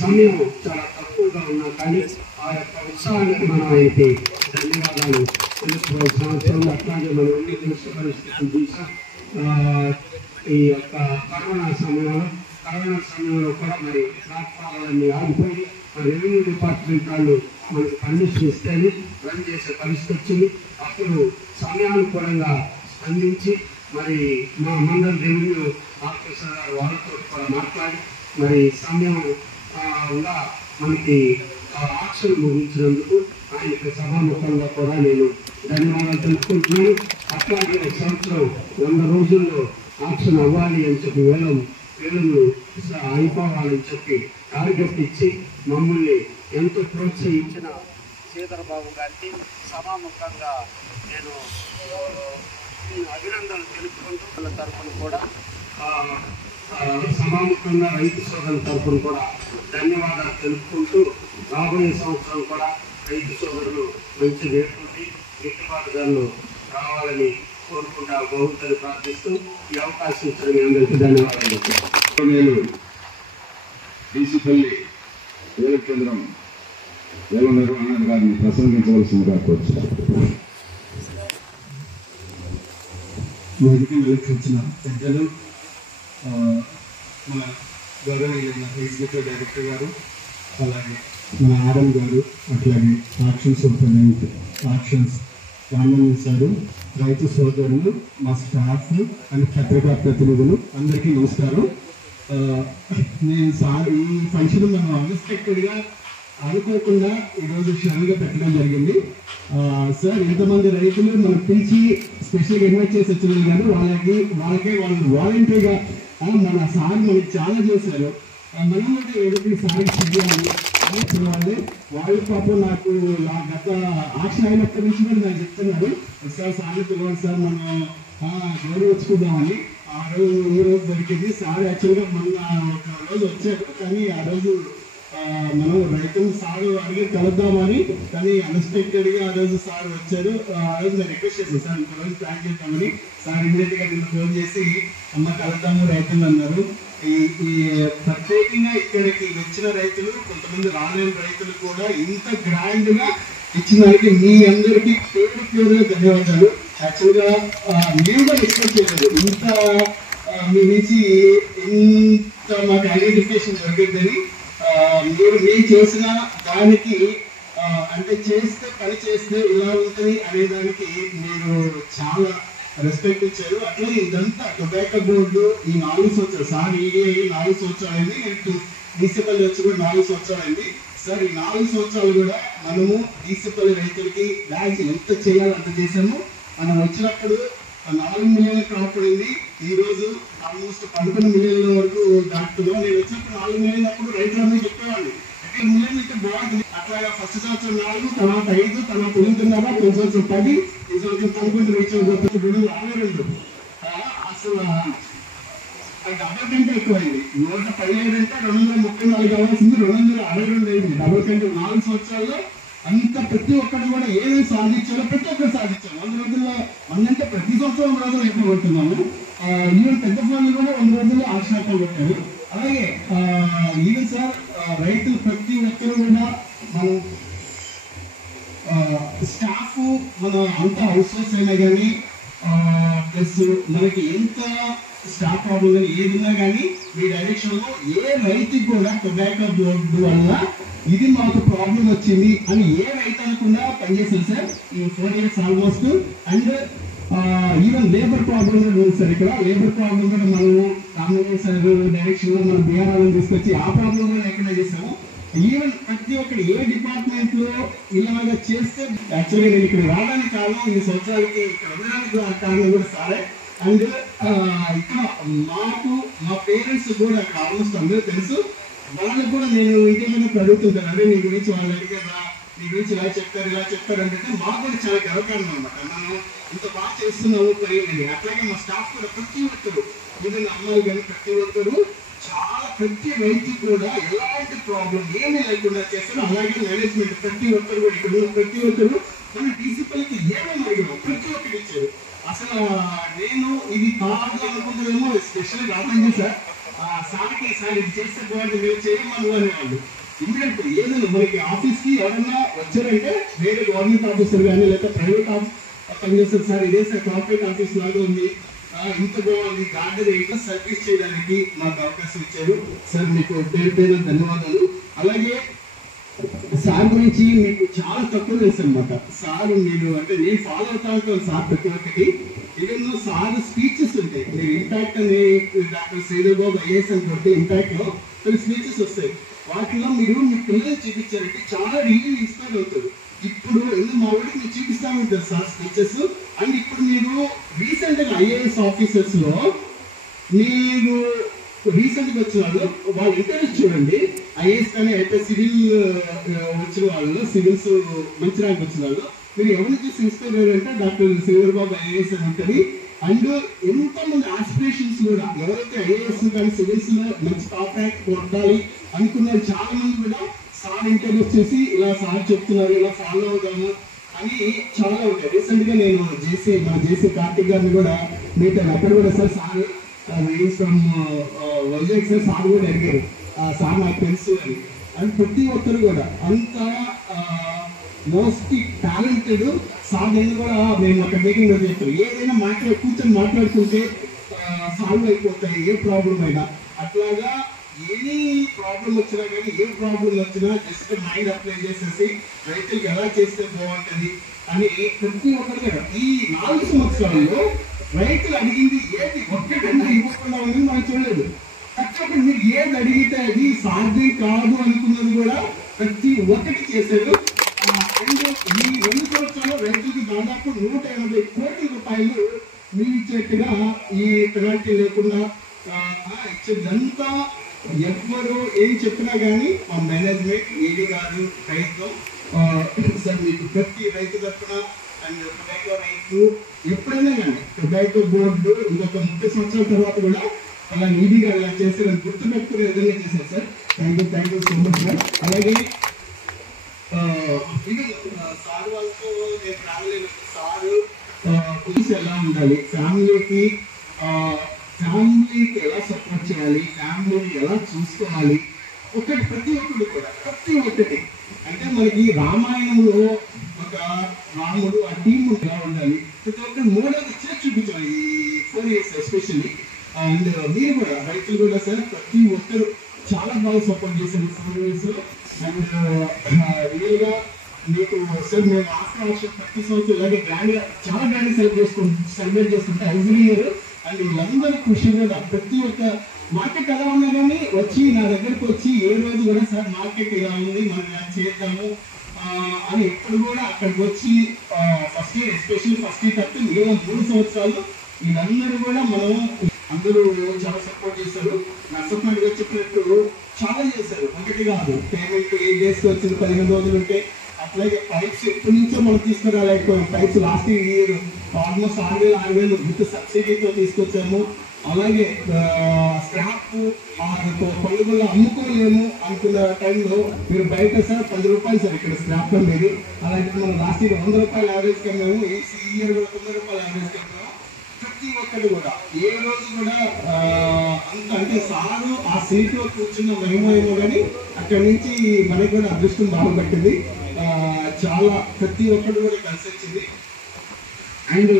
సమయం చాలా తక్కువగా ఉన్నా కానీ ఆ యొక్క ఉత్సాహానికి మనం అయితే ధన్యవాదాలు తెలుసుకోవాల్సిన అవసరం. అట్లాగే మనం ఎన్ని క్లిష్ట పరిస్థితులు చూసాం. ఈ యొక్క కరోనా సమయంలో కూడా మరి ప్లాట్ఫారాలన్నీ ఆగిపోయి మరి రెవెన్యూ డిపార్ట్మెంట్ వాళ్ళు మనకు పర్మిషన్ ఇస్తేనే రన్ చేసే పరిస్థితి వచ్చింది. అప్పుడు సమయానుకూలంగా స్పందించి మరి మా మండల రెవెన్యూ ఆఫీసర్ గారు వాళ్ళతో కూడా మాట్లాడి మరి సమయంగా మనకి ఆక్షన్ ముగించినందుకు ఆయనకి సభాముఖంగా కూడా నేను ధన్యవాదాలు తెలుపుకుంటున్నాను. అట్లాగే ఒక సంవత్సరం 100 రోజుల్లో ఆక్షన్ అవ్వాలి అని చెప్పి వేలను అయిపోవాలని చెప్పి టార్గెట్ ఇచ్చి మమ్మల్ని ఎంతో ప్రోత్సహించిన శ్రీధర్ బాబు గారికి సభాముఖంగా నేను అభినందనలు తెలుపుకుంటూ వాళ్ళ తరఫున కూడా సభాముఖంగా రైతు సోదరుల తరఫున కూడా ధన్యవాదాలు తెలుపుకుంటూ రాబోయే సంవత్సరం కూడా రైతు సోదరులు మంచి రేట్లుండి గిట్టుబాటు ధరలు రావాలని కోరుకుంటా బహుమతిని ప్రార్థిస్తూ ఈ అవకాశం ఇచ్చిన మీ అందరికీ ధన్యవాదాలు. నేను డీసీపల్లి వేల కేంద్రం వేల నిర్వహణ గారిని ప్రసంగించవలసిందిగా కోరుచున్నాను. వేదిక వచ్చిన పెద్దలు, మన గౌరవనీయులైన ఎగ్జిక్యూటివ్ డైరెక్టర్ గారు, అలాగే మన ఆర్ఎం గారు, అట్లాగే auctions superintendent auctions Raman sir, రైతు సోదరులు, మా స్టాఫ్ అండ్ పత్రికా ప్రతినిధులు అందరికీ నమస్కారం. నేను ఈ ఫంక్షన్ మనం అన్ఎక్స్పెక్టెడ్గా అనుకోకుండా ఈరోజు షాన్గా పెట్టడం జరిగింది. సార్ ఇంతమంది రైతులు మనం పిలిచి స్పెషల్గా ఇన్వైట్ చేసి వచ్చినారు కానీ వాళ్ళకే వాళ్ళు వాలంటరీగా మన సార్ మనకి చాలా చేశారు. మనం కూడా ఏదైతే సార్కి చెయ్యాలి అని వాళ్ళు పాపం నాకు గత ఆక్షన్ అయినప్పటి నుంచి కూడా నాకు చెప్తున్నారు, సార్ సార్ని పిలవండి సార్ మనం గౌరవించుకుందామని. ఆ రోజు ఈ రోజు దొరికింది. సార్ యాక్చువల్గా మొన్న ఒక రోజు వచ్చారు, కానీ ఆ రోజు మనం రైతులు సార్ అడిగి కలుద్దామని, కానీ అన్ఎక్స్పెక్టెడ్గా ఆ రోజు సార్ వచ్చారు. ఆ రోజు నేను రిక్వెస్ట్ చేశాను సార్ ఇంకో రోజు ప్లాన్ చేద్దామని. సార్ ఇమీడియట్గా నిన్ను ఫోన్ చేసి అమ్మ కలుద్దాము రైతులు అన్నారు. ఈ ప్రత్యేకంగా ఇక్కడికి వచ్చిన రైతులు, కొంతమంది రాలేని రైతులు కూడా ఇంత గ్రాండ్గా ఇచ్చిన దానికి మీ అందరికీ పేరుగా ధన్యవాదాలు. యాక్చువల్గా మేము కూడా ఎక్స్పెక్ట్ చేయలేదు ఇంత మీ నుంచి ఇంత మాకు ఐడెంటిఫికేషన్ దొరికిందని. మీరు చేసిన దానికి అంటే పని చేస్తే ఇలా ఉంటుంది అనేదానికి మీరు చాలా రెస్పెక్ట్ ఇచ్చారు. అట్లా ఇదంతా టొబాకో బోర్డు ఈ 4 సంవత్సరాలు సార్ ఈ 4 సంవత్సరాలు అయింది, డీసీపల్లి వచ్చి కూడా 4 సంవత్సరాలు అయింది. సార్ ఈ 4 సంవత్సరాలు కూడా మనము డీసీపల్లి రైతులకి బ్యాగ్స్ ఎంత చేయాలో అంత చేసాము. మనం వచ్చినప్పుడు 4 మిలియన్ల క్రాప్ పడింది. ఈ రోజు ఆల్మోస్ట్ 11 మిలియన్ల వరకు దాటుతున్నాం. నేను వచ్చినప్పుడు 4 మిలియన్ అప్పుడు రైతులందరూ చెప్పేవాళ్ళు 11 మిలియన్ అయితే బాగుంటుంది. అట్లాగా ఫస్ట్ సంవత్సరం 4, తర్వాత 5, తర్వాత 9, పోయిన సంవత్సరం 10, ఈ సంవత్సరం 11 రీచ్ అవుతుంది. 262 అసలు డబల్ కంటే ఎక్కువైంది. 117 అంటే 234 కావాల్సింది 262 అయింది. డబల్ కంటే 4 సంవత్సరాల్లో అంత ప్రతి ఒక్కరు కూడా ఏమేమి సాధించాలో ప్రతి ఒక్కరు సాధించారు. 100 రోజుల్లో అంటే ప్రతి సంవత్సరం 100 రోజులు ఎక్కువ కొడుతున్నాము. ఈవెన్ పెద్ద ఫోన్లు కూడా 100 రోజుల్లో ఆక్షేపాలు పెట్టారు. అలాగే ఈవెన్ సార్ రైతులు ప్రతి ఒక్కరు కూడా మనం స్టాఫ్ మన అంత హౌస్ హౌస్ అయినా కానీ ప్లస్ మనకి ఎంత స్టాఫ్ ప్రాబ్లం కానీ ఏది ఉన్నా కానీ మీ డైరెక్షన్లో ఏ రైతుకి కూడా టొబాకో బోర్డు వల్ల ఇది మాకు ప్రాబ్లం వచ్చింది అని ఏ రైతు అనకుండా పనిచేశారు సార్ ఈ 4 years almost. And even labour problem కూడా ఉంది సార్. ఇక్కడ లేబర్ ప్రాబ్లం కూడా మనము కామన్ సార్ డైరెక్షన్లో మనం బీఆర్ఆర్ని తీసుకొచ్చి ఆ ప్రాబ్లం కూడా లేకుండా చేసాము. ఈవెన్ ప్రతి ఒక్కటి ఏ డిపార్ట్మెంట్ లో ఇలాగా చేస్తే యాక్చువల్గా నేను ఇక్కడ రావడానికి కారణం ఈ సంవత్సరాలకి ఇక్కడ ఉండడానికి కారణం కూడా సారే. అండ్ ఇక్కడ మాకు మా పేరెంట్స్ కూడా ఆల్మోస్ట్ అందరూ తెలుసు. వాళ్ళకి కూడా నేను ఇంకేమైనా అడుగుతుంటాను, అదే నీ గురించి వాళ్ళు అడిగారా, నీ గురించి ఇలా చెప్తారు అంటే మాకు కూడా చాలా గర్వకారణం అనమాట. మనం ఇంత బాగా చేస్తున్నాము పని. అట్లాగే మా స్టాఫ్ కూడా ప్రతి ఒక్కరు ఈవెన్ అమ్మాయి కానీ ప్రతి ఒక్కరు చాలా ప్రతి రైతు కూడా ఎలాంటి ప్రాబ్లం ఏమీ లేకుండా చేస్తారు. అలాగే మేనేజ్మెంట్ ప్రతి ఒక్కరు కూడా ఇక్కడ ప్రతి ఒక్కరు మన డీసీపల్లికి ఏమేమి అడిగారు ప్రతి ఒక్కరు ఇచ్చారు. అసలు నేను ఇది కాదు అనుకుంటానేమో స్పెషల్ రాబోయే సార్ సార్కి సార్ ఇది చేస్తే బాగుంటుంది మీరు చేయమని అనేవాళ్ళు. ఇమీడియట్ ఏదైనా మనకి ఆఫీస్కి ఎవరైనా వచ్చారంటే వేరే గవర్నమెంట్ ఆఫీసర్ కానీ లేదా ప్రైవేట్ పనిచేస్తారు సార్ ఇదే సార్ కార్పొరేట్ ఆఫీస్ లాగా ఉంది ఇంత బాగుంది గార్డెన్ ఇంకా సర్వీస్ చేయడానికి మాకు అవకాశం ఇచ్చారు సార్. మీకు పేరు ధన్యవాదాలు. అలాగే సార్ గురించి మీకు చాలా తక్కువ తెలుసు అనమాట. సార్ మీరు అంటే నేను ఫాలో అవుతా ఉంటాను సార్ ప్రతి ఒక్కటి. ఈవెన్ సార్ స్పీచెస్ ఉంటాయి. మీరు ఇంపాక్ట్ అని డాక్టర్ శ్రీధర్ బాబు ఐఏఎస్ అని కొడితే ఇంపాక్ట్ లో కొన్ని స్పీచెస్ వస్తాయి. వాటిలో మీరు మీ పిల్లలు చూపించారంటే చాలా రియల్ ఇన్స్పైర్ అవుతారు. ఇప్పుడు మా వాడికి మీరు చూపిస్తా ఉంటారు సార్ స్పీచెస్. అండ్ ఇప్పుడు మీరు రీసెంట్ గా ఐఏఎస్ ఆఫీసర్స్ లో మీరు రీసెంట్ గా వచ్చిన వాళ్ళు ఇంటర్వ్యూస్ చూడండి. ఐఏఎస్ కానీ అయితే సివిల్ వచ్చిన వాళ్ళు, సివిల్స్ మంచి ర్యాంక్ వచ్చిన వాళ్ళు మీరు ఎవరిని చూసి ఇన్స్పైర్ అయ్యారంటే డాక్టర్ శ్రీధర్ బాబు ఐఏఎస్ అని ఉంటుంది. అండ్ ఎంతోమంది ఆస్పిరేషన్స్ కూడా ఎవరైతే ఐఏఎస్ కానీ సివిల్స్ లో మంచి టాప్ ర్యాంక్ కొట్టాలి అనుకున్నారు చాలా మంది కూడా సార్ ఇంటర్వ్యూస్ చేసి ఇలా సార్ చెప్తున్నారు ఇలా ఫాలో అవుతాము అని చాలా ఉంటాయి. రీసెంట్ గా నేను మన జేసీ కార్తిక్ గారిని కూడా మీట్ అయ్యాను. అక్కడ కూడా సార్ ఫ్రమ్ వైజాగ్ సార్ కూడా అడిగారు సార్ నాకు తెలుసు అని. అండ్ ప్రతి ఒక్కరు కూడా అంత మోస్ట్ టాలెంటెడ్ సార్. నేను కూడా మేము ఒక మీటింగ్ లో చెప్తాను ఏదైనా కూర్చొని మాట్లాడుకుంటే సాల్వ్ అయిపోతాయి ఏ ప్రాబ్లం అయినా. అట్లాగా ఎనీ ప్రాబ్లం వచ్చినా కానీ ఏ ప్రాబ్లం వచ్చినా జస్ట్ మైండ్ అప్లై చేసేసి రైతులకు ఎలా చేస్తే బాగుంటుంది అని ప్రతి ఒక్కరు ఈ 4 సంవత్సరాల్లో రైతులు అడిగింది ఏది ఒక్కటన్నా ఇవ్వకుండా ఉంది మనం చూడలేదు. ప్రతి ఒక్కరు మీరు ఏది అడిగితే అది సాధ్యం కాదు అనుకున్నది కూడా ప్రతి ఒక్కటి చేశారు. అండ్ ఈ 2 సంవత్సరాల్లో రైతులకు దాదాపు 180 కోట్ల రూపాయలు మీరు ఇచ్చేట్టుగా ఈ పెనాల్టీ లేకుండా ఇచ్చేదంతా ఎవ్వరు ఏం చెప్పినా కానీ మా మేనేజ్మెంట్ ఏది కాదు రైతు సార్ మీకు ప్రతి రైతు తరఫున అండ్ టొబాకో రైతు ఎప్పుడైనా కానీ టొబాకో బోర్డు ఇంకొక 30 సంవత్సరాల తర్వాత కూడా అలా నీటిగా అలా చేసి గుర్తుపెట్టుకునే విధంగా చేశారు sir. Thank you so much sir. అలాగే ఇది సార్ వాళ్ళతో నేను ట్రావెల్ అయిన సార్ గురించి ఎలా ఉండాలి, ఫ్యామిలీకి ఎలా సపోర్ట్ చేయాలి, ఫ్యామిలీని ఎలా చూసుకోవాలి, ప్రతి ఒక్కటి కూడా ప్రతి ఒక్కటి అంటే మనకి రామాయణంలో ఒక రాముడు ఆ టీం ఎలా ఉండాలి ప్రతి ఒక్కరు మోడల్ చేసి చూపించాలి ఈ 4 years ఎస్పెషల్లీ. అండ్ మీరు కూడా రైతులు కూడా సార్ ప్రతి ఒక్కరు చాలా బాగా సపోర్ట్ చేశారు 4 years లో. అండ్ రియల్ గా మీకు సార్ మేము ఆఫ్టర్ ప్రతి సంవత్సరం ఇలాగే గ్రాండ్ గా చాలా గ్రాండ్ సెలబ్రేట్ చేసుకుంటే ఎవ్రీ ఇయర్. అండ్ వీళ్ళందరూ కృషి కూడా ప్రతి ఒక్క మార్కెట్ ఎలా ఉన్నా కానీ వచ్చి నా దగ్గరకు వచ్చి ఏ రోజు కూడా సార్ మార్కెట్ ఇలా ఉంది మనం ఇలా చేద్దాము అని ఎప్పుడు కూడా అక్కడికి వచ్చి first year especially first year తప్ప మిగిలిన 3 సంవత్సరాలు వీళ్ళందరూ కూడా మనం అందరూ చాలా సపోర్ట్ చేశారు. నర్సప్పటి గారు చెప్పినట్టు చాలా చేశారు, ఒకటి కాదు. పేమెంట్ 8 days వచ్చింది, 15 రోజులు ఉంటే అట్లాగే పైప్స్ ఎప్పటి నుంచో మనం తీసుకురాలేకపోయాం. Pipes last year almost 6,000 with సబ్సిడీతో తీసుకొచ్చాము. అలాగే స్క్రాప్ కొనుగోలు అమ్ముకోలేము అనుకున్న టైంలో మీరు బయట సార్ 10 రూపాయలు సార్ ఇక్కడ స్క్రాప్ ఉండేది. అలాంటి మనం లాస్ట్ ఇయర్ 100 రూపాయలు యావరేజ్ కమ్మాము. ఈ ఇయర్ కూడా 9 రూపాయలు యావరేజ్ కమ్మాము. ప్రతి ఒక్కరు కూడా ఏ రోజు కూడా అంత అంటే సారు ఆ సీట్లో కూర్చున్న మహిమేమో కానీ అక్కడి నుంచి మనకి కూడా అదృష్టం బాగుపట్టింది. చాలా ప్రతి ఒక్కరు కూడా కలిసి వచ్చింది. అండ్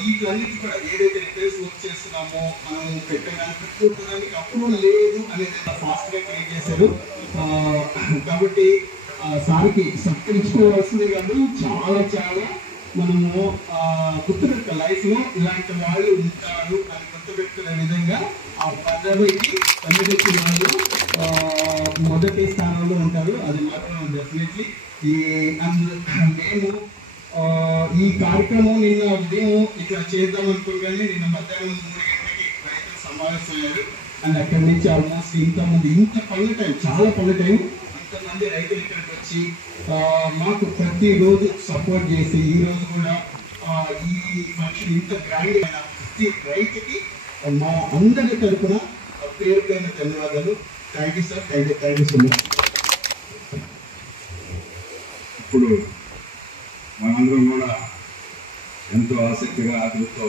వీటన్నిటి కూడా ఏదైతే రిపేర్స్ వర్క్ చేస్తున్నామో మనం పెట్టడానికి అప్రూవల్ లేదు అనేది ఫాస్ట్ గా క్రియేట్ చేశారు. కాబట్టి సార్కి సత్కరించుకోవాల్సిందే కాదు, చాలా చాలా మనము గుర్తుపెట్ట లైఫ్ లో ఇలాంటి వాళ్ళు ఉంటారు అని గుర్తుపెట్టుకునే విధంగా ఆ పదవికి కమిటీ వాళ్ళు మొదటి స్థానంలో ఉంటారు. అది మాత్రం డెఫినెట్లీ మేము ఈ కార్యక్రమం నిన్న ఉదయం ఇట్లా చేద్దాం అనుకోగానే నిన్న మధ్యాహ్నం 3 గంటలకి రైతులు సమావేశమయ్యారు. అండ్ అక్కడి నుంచి ఆల్మోస్ట్ ఇంత పనుల టైం, చాలా పనుల టైం, ఇంతమంది రైతులు ఇక్కడికి వచ్చి మాకు ప్రతిరోజు సపోర్ట్ చేసి ఈ రోజు కూడా ఈ ఫంక్షన్ ఇంత గ్రాండ్ అయిన ప్రతి రైతుకి మా అందరి తరఫున పేరుకైన ధన్యవాదాలు. Thank you sir. Thank you so much. ఇప్పుడు మనందరం కూడా ఎంతో ఆసక్తిగా ఆకలితో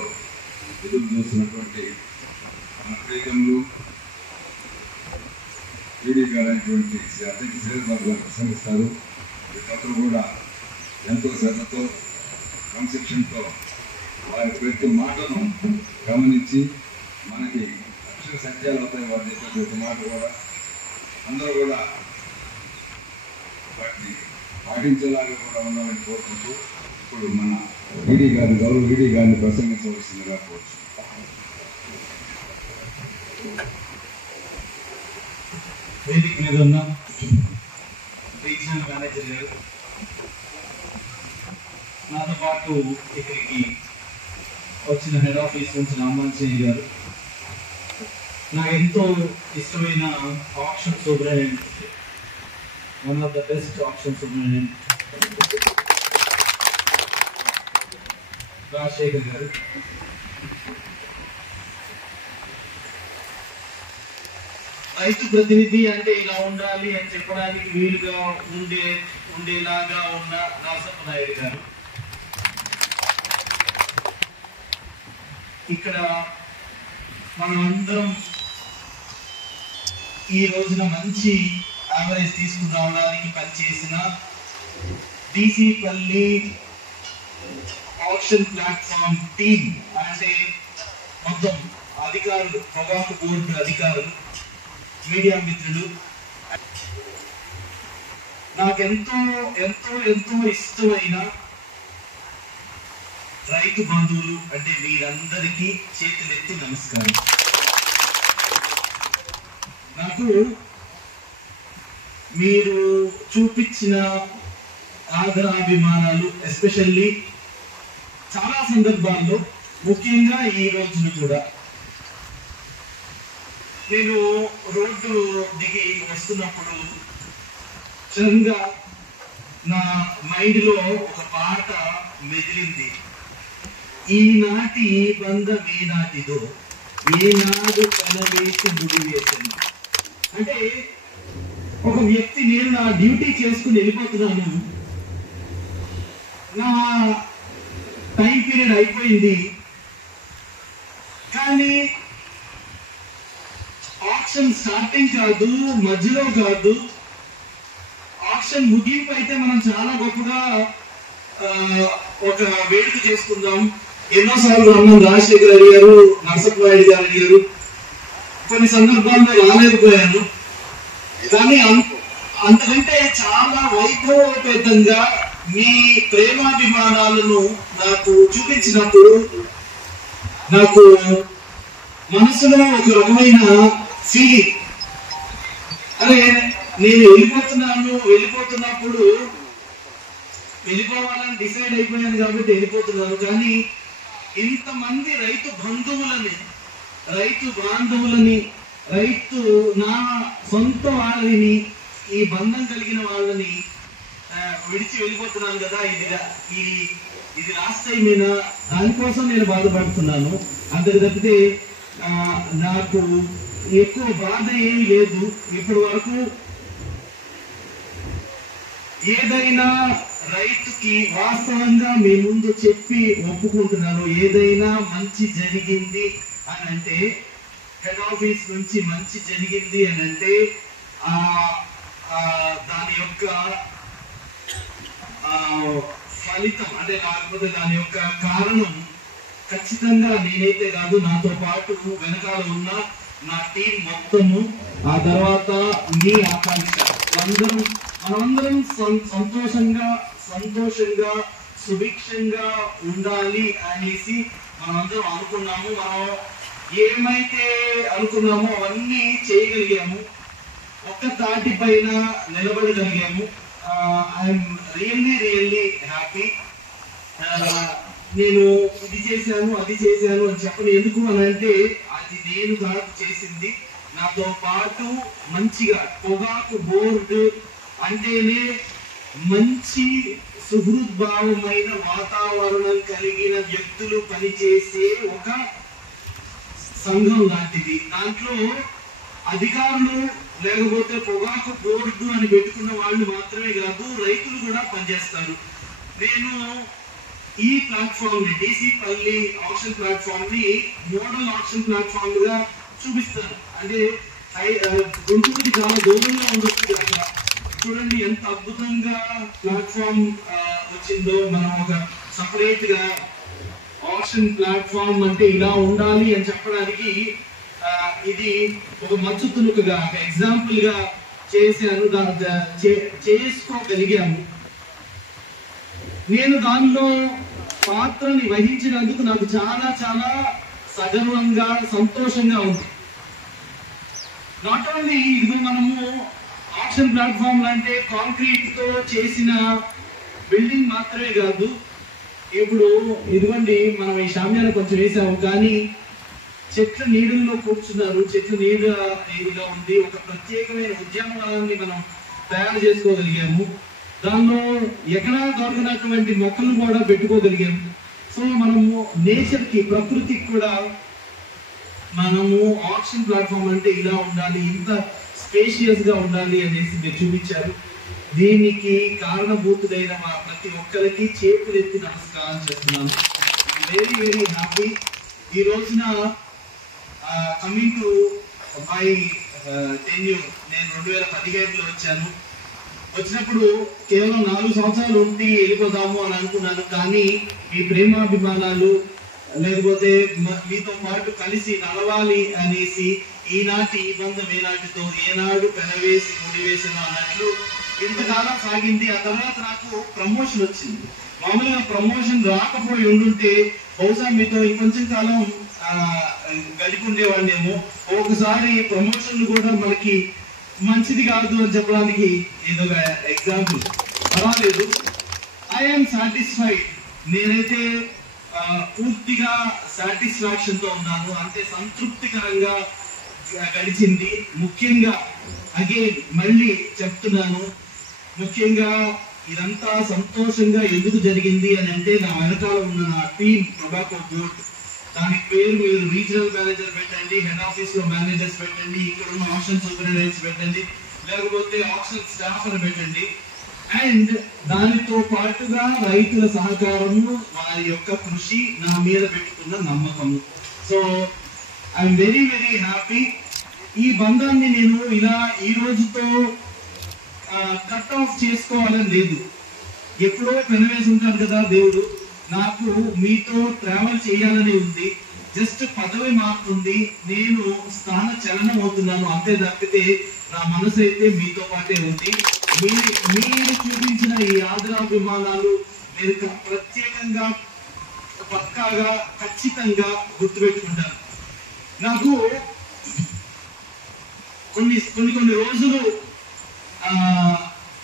ఎదురు చూస్తున్నటువంటి మన ప్రియతములు ఈడీ గారు అయినటువంటి శ్రీ అధ్యక్ష శ్రీధర్ గారు ప్రసంగిస్తారు. వీళ్ళందరూ కూడా ఎంతో శ్రద్ధతో క్రమశిక్షణతో వారి ప్రతి మాటను గమనించి మనకి అక్షర సత్యాలు అవుతాయి. వారు చేసే ప్రతి మాట కూడా అందరూ కూడా వాటిని పాటించేలాగా కూడా ఉండాలని కోరుకుంటూ ఇప్పుడు మన ఈడీ గారిని గౌరవ ఈడీ గారిని ప్రసంగించవలసిందిగా కోరుచున్నాను. వేదిక మీద ఉన్న రీజనల్ మేనేజర్ గారు, నాతో పాటు ఇక్కడికి వచ్చిన హెడ్ ఆఫీస్ నుంచి రామాంజీ గారు, నాకు ఎంతో ఇష్టమైన option superintendent, one of the best option superintendent Rajasekhar గారు, రైతు ప్రతినిధి అంటే ఇలా ఉండాలి అని చెప్పడానికి వీలుగా ఉండేలాగా ఉన్న నరసప్ప నాయుడు గారు, ఇక్కడ మనం అందరం ఈ రోజున మంచి యావరేజ్ తీసుకుని రావడానికి పనిచేసిన డీసీపల్లి ఆప్షన్ ప్లాట్ఫామ్ టీమ్, అంటే మొత్తం అధికారులు, పొగాకు బోర్డు అధికారులు, మీడియా మిత్రులు, నాకెంతో ఎంతో ఎంతో ఇష్టమైన రైతు బంధువులు అంటే మీరందరికీ చేతులెత్తి నమస్కారం. నాకు మీరు చూపించిన ఆదరాభిమానాలు, ఎస్పెషల్లీ చాలా సందర్భాల్లో, ముఖ్యంగా ఈ రోజున కూడా నేను రోడ్డు దిగి వస్తున్నప్పుడు సడన్గా నా మైండ్లో ఒక పాట మెదిలింది. ఈనాటి బంధం ఏనాటిదో, ఏనాడు కలవేసి ముడివేశాను. అంటే ఒక వ్యక్తి, నేను నా డ్యూటీ చేసుకుని వెళ్ళిపోతున్నాను, నా టైం పీరియడ్ అయిపోయింది, కానీ ఆప్షన్ స్టార్టింగ్ కాదు, మధ్యలో కాదు, ఆప్షన్ ముగింపు అయితే మనం చాలా గొప్పగా ఒక వేడుక చేసుకుందాం. ఎన్నోసార్లు అన్నం రాజశేఖర్ అడిగారు, నరసప్ప నాయుడు గారు అడిగారు, కొన్ని సందర్భాల్లో రాలేకపోయాను, కానీ అంతకంటే చాలా వైభవోపేతంగా మీ ప్రేమాభిమానాలను నాకు చూపించినప్పుడు నాకు మనసులో ఒక రకమైన ఫీలింగ్, అరే నేను వెళ్ళిపోతున్నప్పుడు వెళ్ళిపోవాలని డిసైడ్ అయిపోయాను కాబట్టి వెళ్ళిపోతున్నాను, కానీ ఇంతమంది రైతు బాంధవులని, రైతు నా సొంత వాళ్ళని, ఈ బంధం కలిగిన వాళ్ళని విడిచి వెళ్ళిపోతున్నాను కదా, ఇది లాస్ట్ టైమేనా, దానికోసం నేను బాధపడుతున్నాను. అంతకు తప్పితే నాకు ఎక్కువ బాధ ఏమీ లేదు. ఇప్పటి వరకు ఏదైనా రైతుకి వాస్తవంగా మీ ముందు చెప్పి ఒప్పుకుంటున్నాను, ఏదైనా మంచి జరిగింది అని అంటే, హెడ్ ఆఫీస్ నుంచి మంచి జరిగింది అని అంటే దాని యొక్క ఫలితం అంటే, లేకపోతే దాని యొక్క కారణం ఖచ్చితంగా నేనైతే కాదు, నాతో పాటు వెనకాల ఉన్న నా టీం మొత్తము, ఆ తర్వాత మీ ఆకాంక్ష, మనమందరం సంతోషంగా సుభిక్షంగా ఉండాలి అనేసి మనమందరం అనుకున్నాము. మనం ఏమైతే అనుకున్నామో అవన్నీ చేయగలిగాము, ఒక్క తాటి పైన నిలబడగలిగాము. I'm really happy. నేను ఇది చేశాను అది చేశాను అని చెప్పను. ఎందుకు అని అంటే, అది నేను కాదు చేసింది, నాతో పాటు మంచిగా పొగాకు బోర్డు అంటేనే మంచి సుహృద్భావమైన వాతావరణం కలిగిన వ్యక్తులు పనిచేసే ఒక సంఘం లాంటిది. దాంట్లో అధికారులు లేకపోతే పొగాకు బోర్డు అని పెట్టుకున్న వాళ్ళు మాత్రమే కాదు, రైతులు కూడా పనిచేస్తారు. నేను ఈ ప్లాట్ఫామ్ ని, డీసీపల్లి ఆప్షన్ ప్లాట్ఫామ్ ని మోడల్ ఆప్షన్ ప్లాట్ఫామ్ గా చూపిస్తాను. అంటే గుంటూరుకి చాలా దూరంగా ఉండొచ్చు కదా, చూడండి ఎంత అద్భుతంగా ప్లాట్ఫామ్ వచ్చిందో. మనం ఒక సపరేట్ గా ఆప్షన్ ప్లాట్ఫామ్ అంటే ఇలా ఉండాలి అని చెప్పడానికి ఇది ఒక మచ్చు తునుకుగా, ఒక ఎగ్జాంపుల్ గా చేశాను, చేసుకోగలిగాము. నేను దానిలో పాత్రని వహించినందుకు నాకు చాలా చాలా సగర్వంగా సంతోషంగా ఉంది. నాట్ ఓన్లీ ఇది మనము ఆక్షన్ ప్లాట్ఫామ్ అంటే కాంక్రీట్ తో చేసిన బిల్డింగ్ మాత్రమే కాదు. ఇప్పుడు ఇదిగోండి మనం ఈ షామ్యాన కొంచెం వేసాము, కానీ చెట్ల నీడల్లో కూర్చున్నారు, చెట్ల నీడ ఇదిగా ఉంది. ఒక ప్రత్యేకమైన ఉద్యానవనాన్ని మనం తయారు చేసుకోగలిగాము. దానిలో ఎక్కడా దొరకనటువంటి మొక్కలు కూడా పెట్టుకోగలిగాము. సో మనము నేచర్ కి, ప్రకృతికి కూడా మనము ఆక్షన్ ప్లాట్ఫామ్ అంటే ఇలా ఉండాలి, ఇంత స్పేషియస్ గా ఉండాలి అనేసి మీరు చూపించారు. దీనికి కారణభూతుడైన మా ప్రతి ఒక్కరికి చేతులెత్తి నమస్కారం చేస్తున్నాను. Very very happy. ఈ రోజున కమింగ్ టు మై టెన్యూర్, నేను 2015లో వచ్చాను. వచ్చినప్పుడు కేవలం 4 సంవత్సరాలు ఉండి వెళ్ళిపోదాము అని అనుకున్నాను. కానీ మీ ప్రేమాభిమానాలు, లేకపోతే మీతో పాటు కలిసి నడవాలి అనేసి ఈనాటి ఈ బంధం ఏనాటితో ఏనాడు పెనవేసి ముడివేసిన అన్నట్లు ఇంతకాలం సాగింది. ఆ తర్వాత నాకు ప్రమోషన్ వచ్చింది. మామూలుగా ప్రమోషన్ రాకపోయి ఉండుంటే బహుశా మీతో ఇంకొంచెం కాలం గడిపి ఉండేవాడినేమో. ఒకసారి ప్రమోషన్లు కూడా మనకి మంచిది కాదు అని చెప్పడానికి ఇదొక ఎగ్జాంపుల్. పర్వాలేదు, ఐఎమ్ సాటిస్ఫైడ్. నేనైతే పూర్తిగా సాటిస్ఫాక్షన్ తో ఉన్నాను. అంటే సంతృప్తికరంగా గడిచింది. ముఖ్యంగా అగైన్ మళ్ళీ చెప్తున్నాను, ముఖ్యంగా ఇదంతా సంతోషంగా ఎందుకు జరిగింది అని అంటే నా వెనకాల ఉన్న నా టీమ్ టొబాకో బోర్డ్, దానికి పేరు మీరు రీజనల్ మేనేజర్ పెట్టండి, హెడ్ ఆఫీస్ లో మేనేజర్స్ పెట్టండి, ఇక్కడ ఉన్న ఆప్షన్ సూపరింటెండెంట్స్ పెట్టండి, లేకపోతే ఆప్షన్ స్టాఫ్ అని పెట్టండి. అండ్ దానితో పాటుగా రైతుల సహకారము, వారి యొక్క కృషి, నా మీద పెట్టుకున్న నమ్మకము. So I'm very very happy. ఈ బంధాన్ని నేను ఇలా ఈ రోజుతో కట్ ఆఫ్ చేసుకోవాలని లేదు. ఎప్పుడో పెనవేసి ఉంటాను కదా దేవుడు, నాకు మీతో ట్రావెల్ చేయాలని ఉంది. జస్ట్ పదవి మారుతుంది, నేను స్థాన చలనం అవుతున్నాను అంతే తప్పితే నా మనసు అయితే మీతో పాటే ఉంది. మీరు చూపించిన ఈ ఆదరాభిమానాలు మీరు ప్రత్యేకంగా పక్కాగా ఖచ్చితంగా గుర్తుపెట్టుకుంటాను. నాకు కొన్ని రోజులు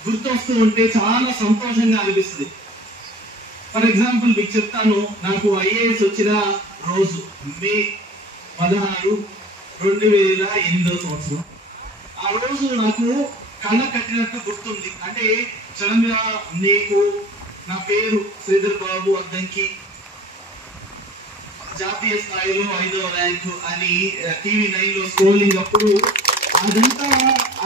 గుర్తొస్తూ ఉంటే చాలా సంతోషంగా అనిపిస్తుంది. ఫర్ ఎగ్జాంపుల్ మీకు చెప్తాను. నాకు ఐఏఎస్ వచ్చిన రోజు మే 16, 2008 సంవత్సరం. ఆ రోజు నాకు కళ్ళ కట్టినట్టు గుర్తుంది. అంటే సడన్ గా నీకు నా పేరు శ్రీధర్ బాబు అద్దంకి, జాతీయ స్థాయిలో 5వ ర్యాంకు అని TV9 లో స్క్రోలింగ్ అప్పుడు అదంతా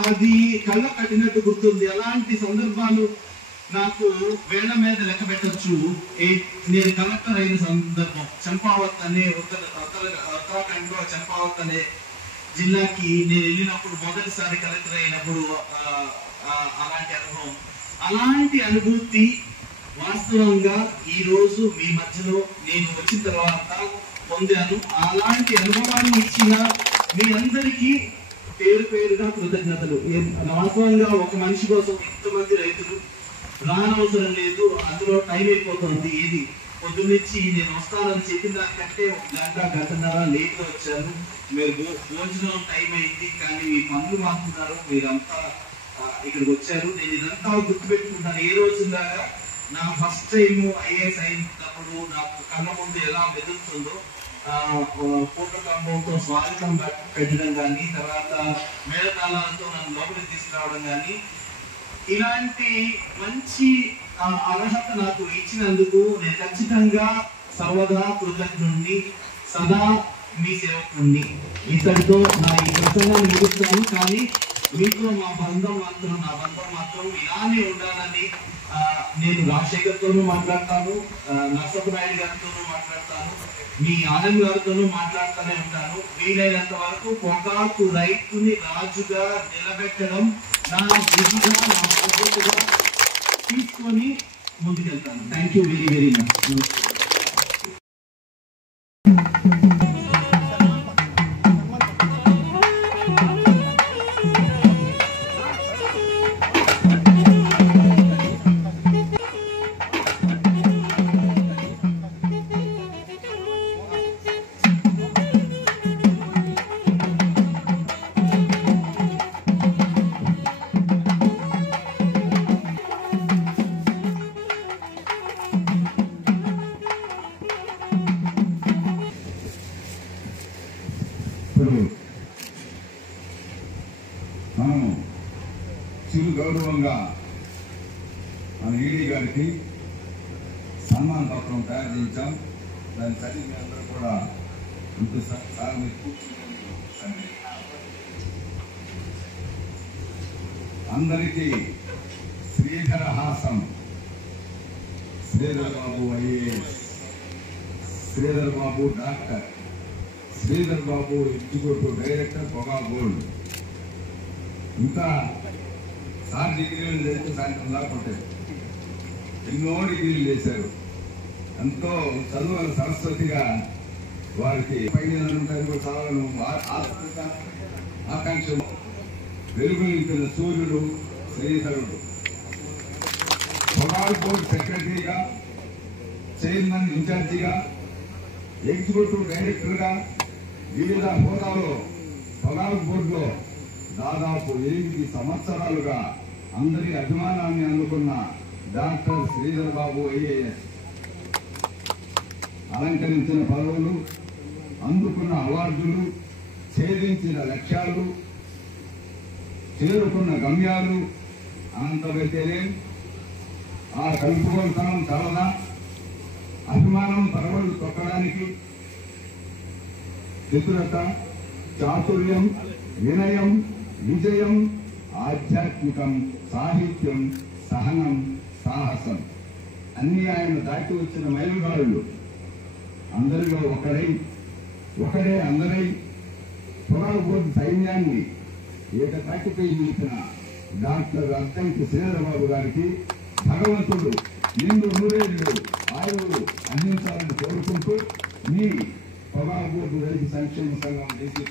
అది కళ్ళ కట్టినట్టు గుర్తుంది. అలాంటి సందర్భాలు నాకు వేళ్ల మీద లెక్క పెట్టచ్చు. నేను కలెక్టర్ అయిన సందర్భం చంపావత్ అనే ఉత్తరాఖండ్ లో చంపావత్ అనే జిల్లాకి నేను వెళ్ళినప్పుడు, మొదటిసారి కలెక్టర్ అయినప్పుడు అలాంటి అనుభవం, అలాంటి అనుభూతి వాస్తవంగా ఈ రోజు మీ మధ్యలో నేను వచ్చిన తర్వాత పొందాను. అలాంటి అనుభవాన్ని ఇచ్చిన మీ అందరికీ పేరు పేరుగా కృతజ్ఞతలు. వాస్తవంగా ఒక మనిషి కోసం ఇంతమంది రైతులు రానవసరం లేదు, అందులో టైం అయిపోతుంది. ఏది పొద్దున్నుంచి నేను వస్తానని చెప్పిన దానికంటే 1 గంటన్నర లేట్ గా వచ్చాను. మీరు భోజనం టైం అయింది, కానీ మీ పనులు మారుతున్నారు, మీరంతా ఇక్కడికి వచ్చారు. నేను ఇదంతా గుర్తుపెట్టుకుంటాను. ఏ రోజులాగా నా ఫస్ట్ టైం ఐఏఎస్ అయినప్పుడు నాకు కళ్ళ ముందు ఎలా మెదులుతుందో, పూర్వకంబంతో స్వాగతం పెట్టడం కానీ, తర్వాత మేళతాళాలతో నన్ను లోపలికి తీసుకురావడం కానీ, ఇలాంటి మంచి అర్హత నాకు ఇచ్చినందుకు నేను ఖచ్చితంగా సర్వదా కృతజ్ఞుడిని, సదా మీ సేవకుడిని. ఇతడితో నా ఈ ప్రసంగాన్ని ముగిస్తాను. కానీ మీతో నా బంధం మాత్రం ఇలానే ఉండాలని నేను రాజశేఖర్తోనూ మాట్లాడతాను, నరసప్పనాయుడు గారితోనూ మాట్లాడతాను, మీ ఆనంద్ గారితోనూ మాట్లాడుతూనే ఉంటాను. వీలైనంత వరకు పొగాకు రైతుని రాజుగా నిలబెట్టడం నా విధిగా, నా బాధ్యతగా తీసుకొని ముందుకెళ్తాను. Thank you very very much. ఇప్పుడు మనము చిరు గౌరవంగా మన ఈడీ గారికి సన్మాన పత్రం తయారు చేయించాం. దాన్ని చదివి అందరూ కూడా సార్ మీరు కూర్చుని అందరికీ Sridhara Haasam, Sridhar Babu IAS, Sridhar Babu doctor, Sridhar Babu executive director పొగా gold. ఇంకా సార్ డిగ్రీలు చేస్తే సాయంత్రం దాకా ఉంటాయి. ఎన్నో డిగ్రీలు చేశారు. ఎంతో చదువుల సరస్వతిగా వారికి పైన చదవను ఆకాంక్ష వెలుగు నింపిన సూర్యుడు శ్రీధరుడు. పొగాకు బోర్డు సెక్రటరీగా, చైర్మన్ ఇన్ఛార్జిగా, ఎగ్జిక్యూటివ్ డైరెక్టర్గా వివిధ హోదాలో పొగాకు బోర్డులో దాదాపు 8 సంవత్సరాలుగా అందరి అభిమానాన్ని అందుకున్న డాక్టర్ శ్రీధర్ బాబు ఐఏఎస్ అలంకరించిన పదవులు, అందుకున్న అవార్డులు, ఛేదించిన లక్ష్యాలు, చేరుకున్న గమ్యాలు అనంతమైతేనే ఆ కలుపుకోలుతనం చాలదా? అభిమానం పరవళ్ళు తొక్కడానికి చతురత, చాతుర్యం, వినయం, విజయం, ఆధ్యాత్మికం, సాహిత్యం, సహనం, సాహసం అన్ని ఆయన దాటి వచ్చిన మైలురాళ్ళు. అందరిలో ఒకడే అందరై పొగాకు బోర్డు సైన్యాన్ని ఏకతాటిపై నిలిపిన డాక్టర్ అద్దంకి శ్రీధరబాబు గారికి భగవంతుడు నిండు నూరేళ్లు ఆయువు అందించాలని కోరుకుంటూ మీ పొగాకు బోర్డు రైతు సంక్షేమ సంఘం దేశీ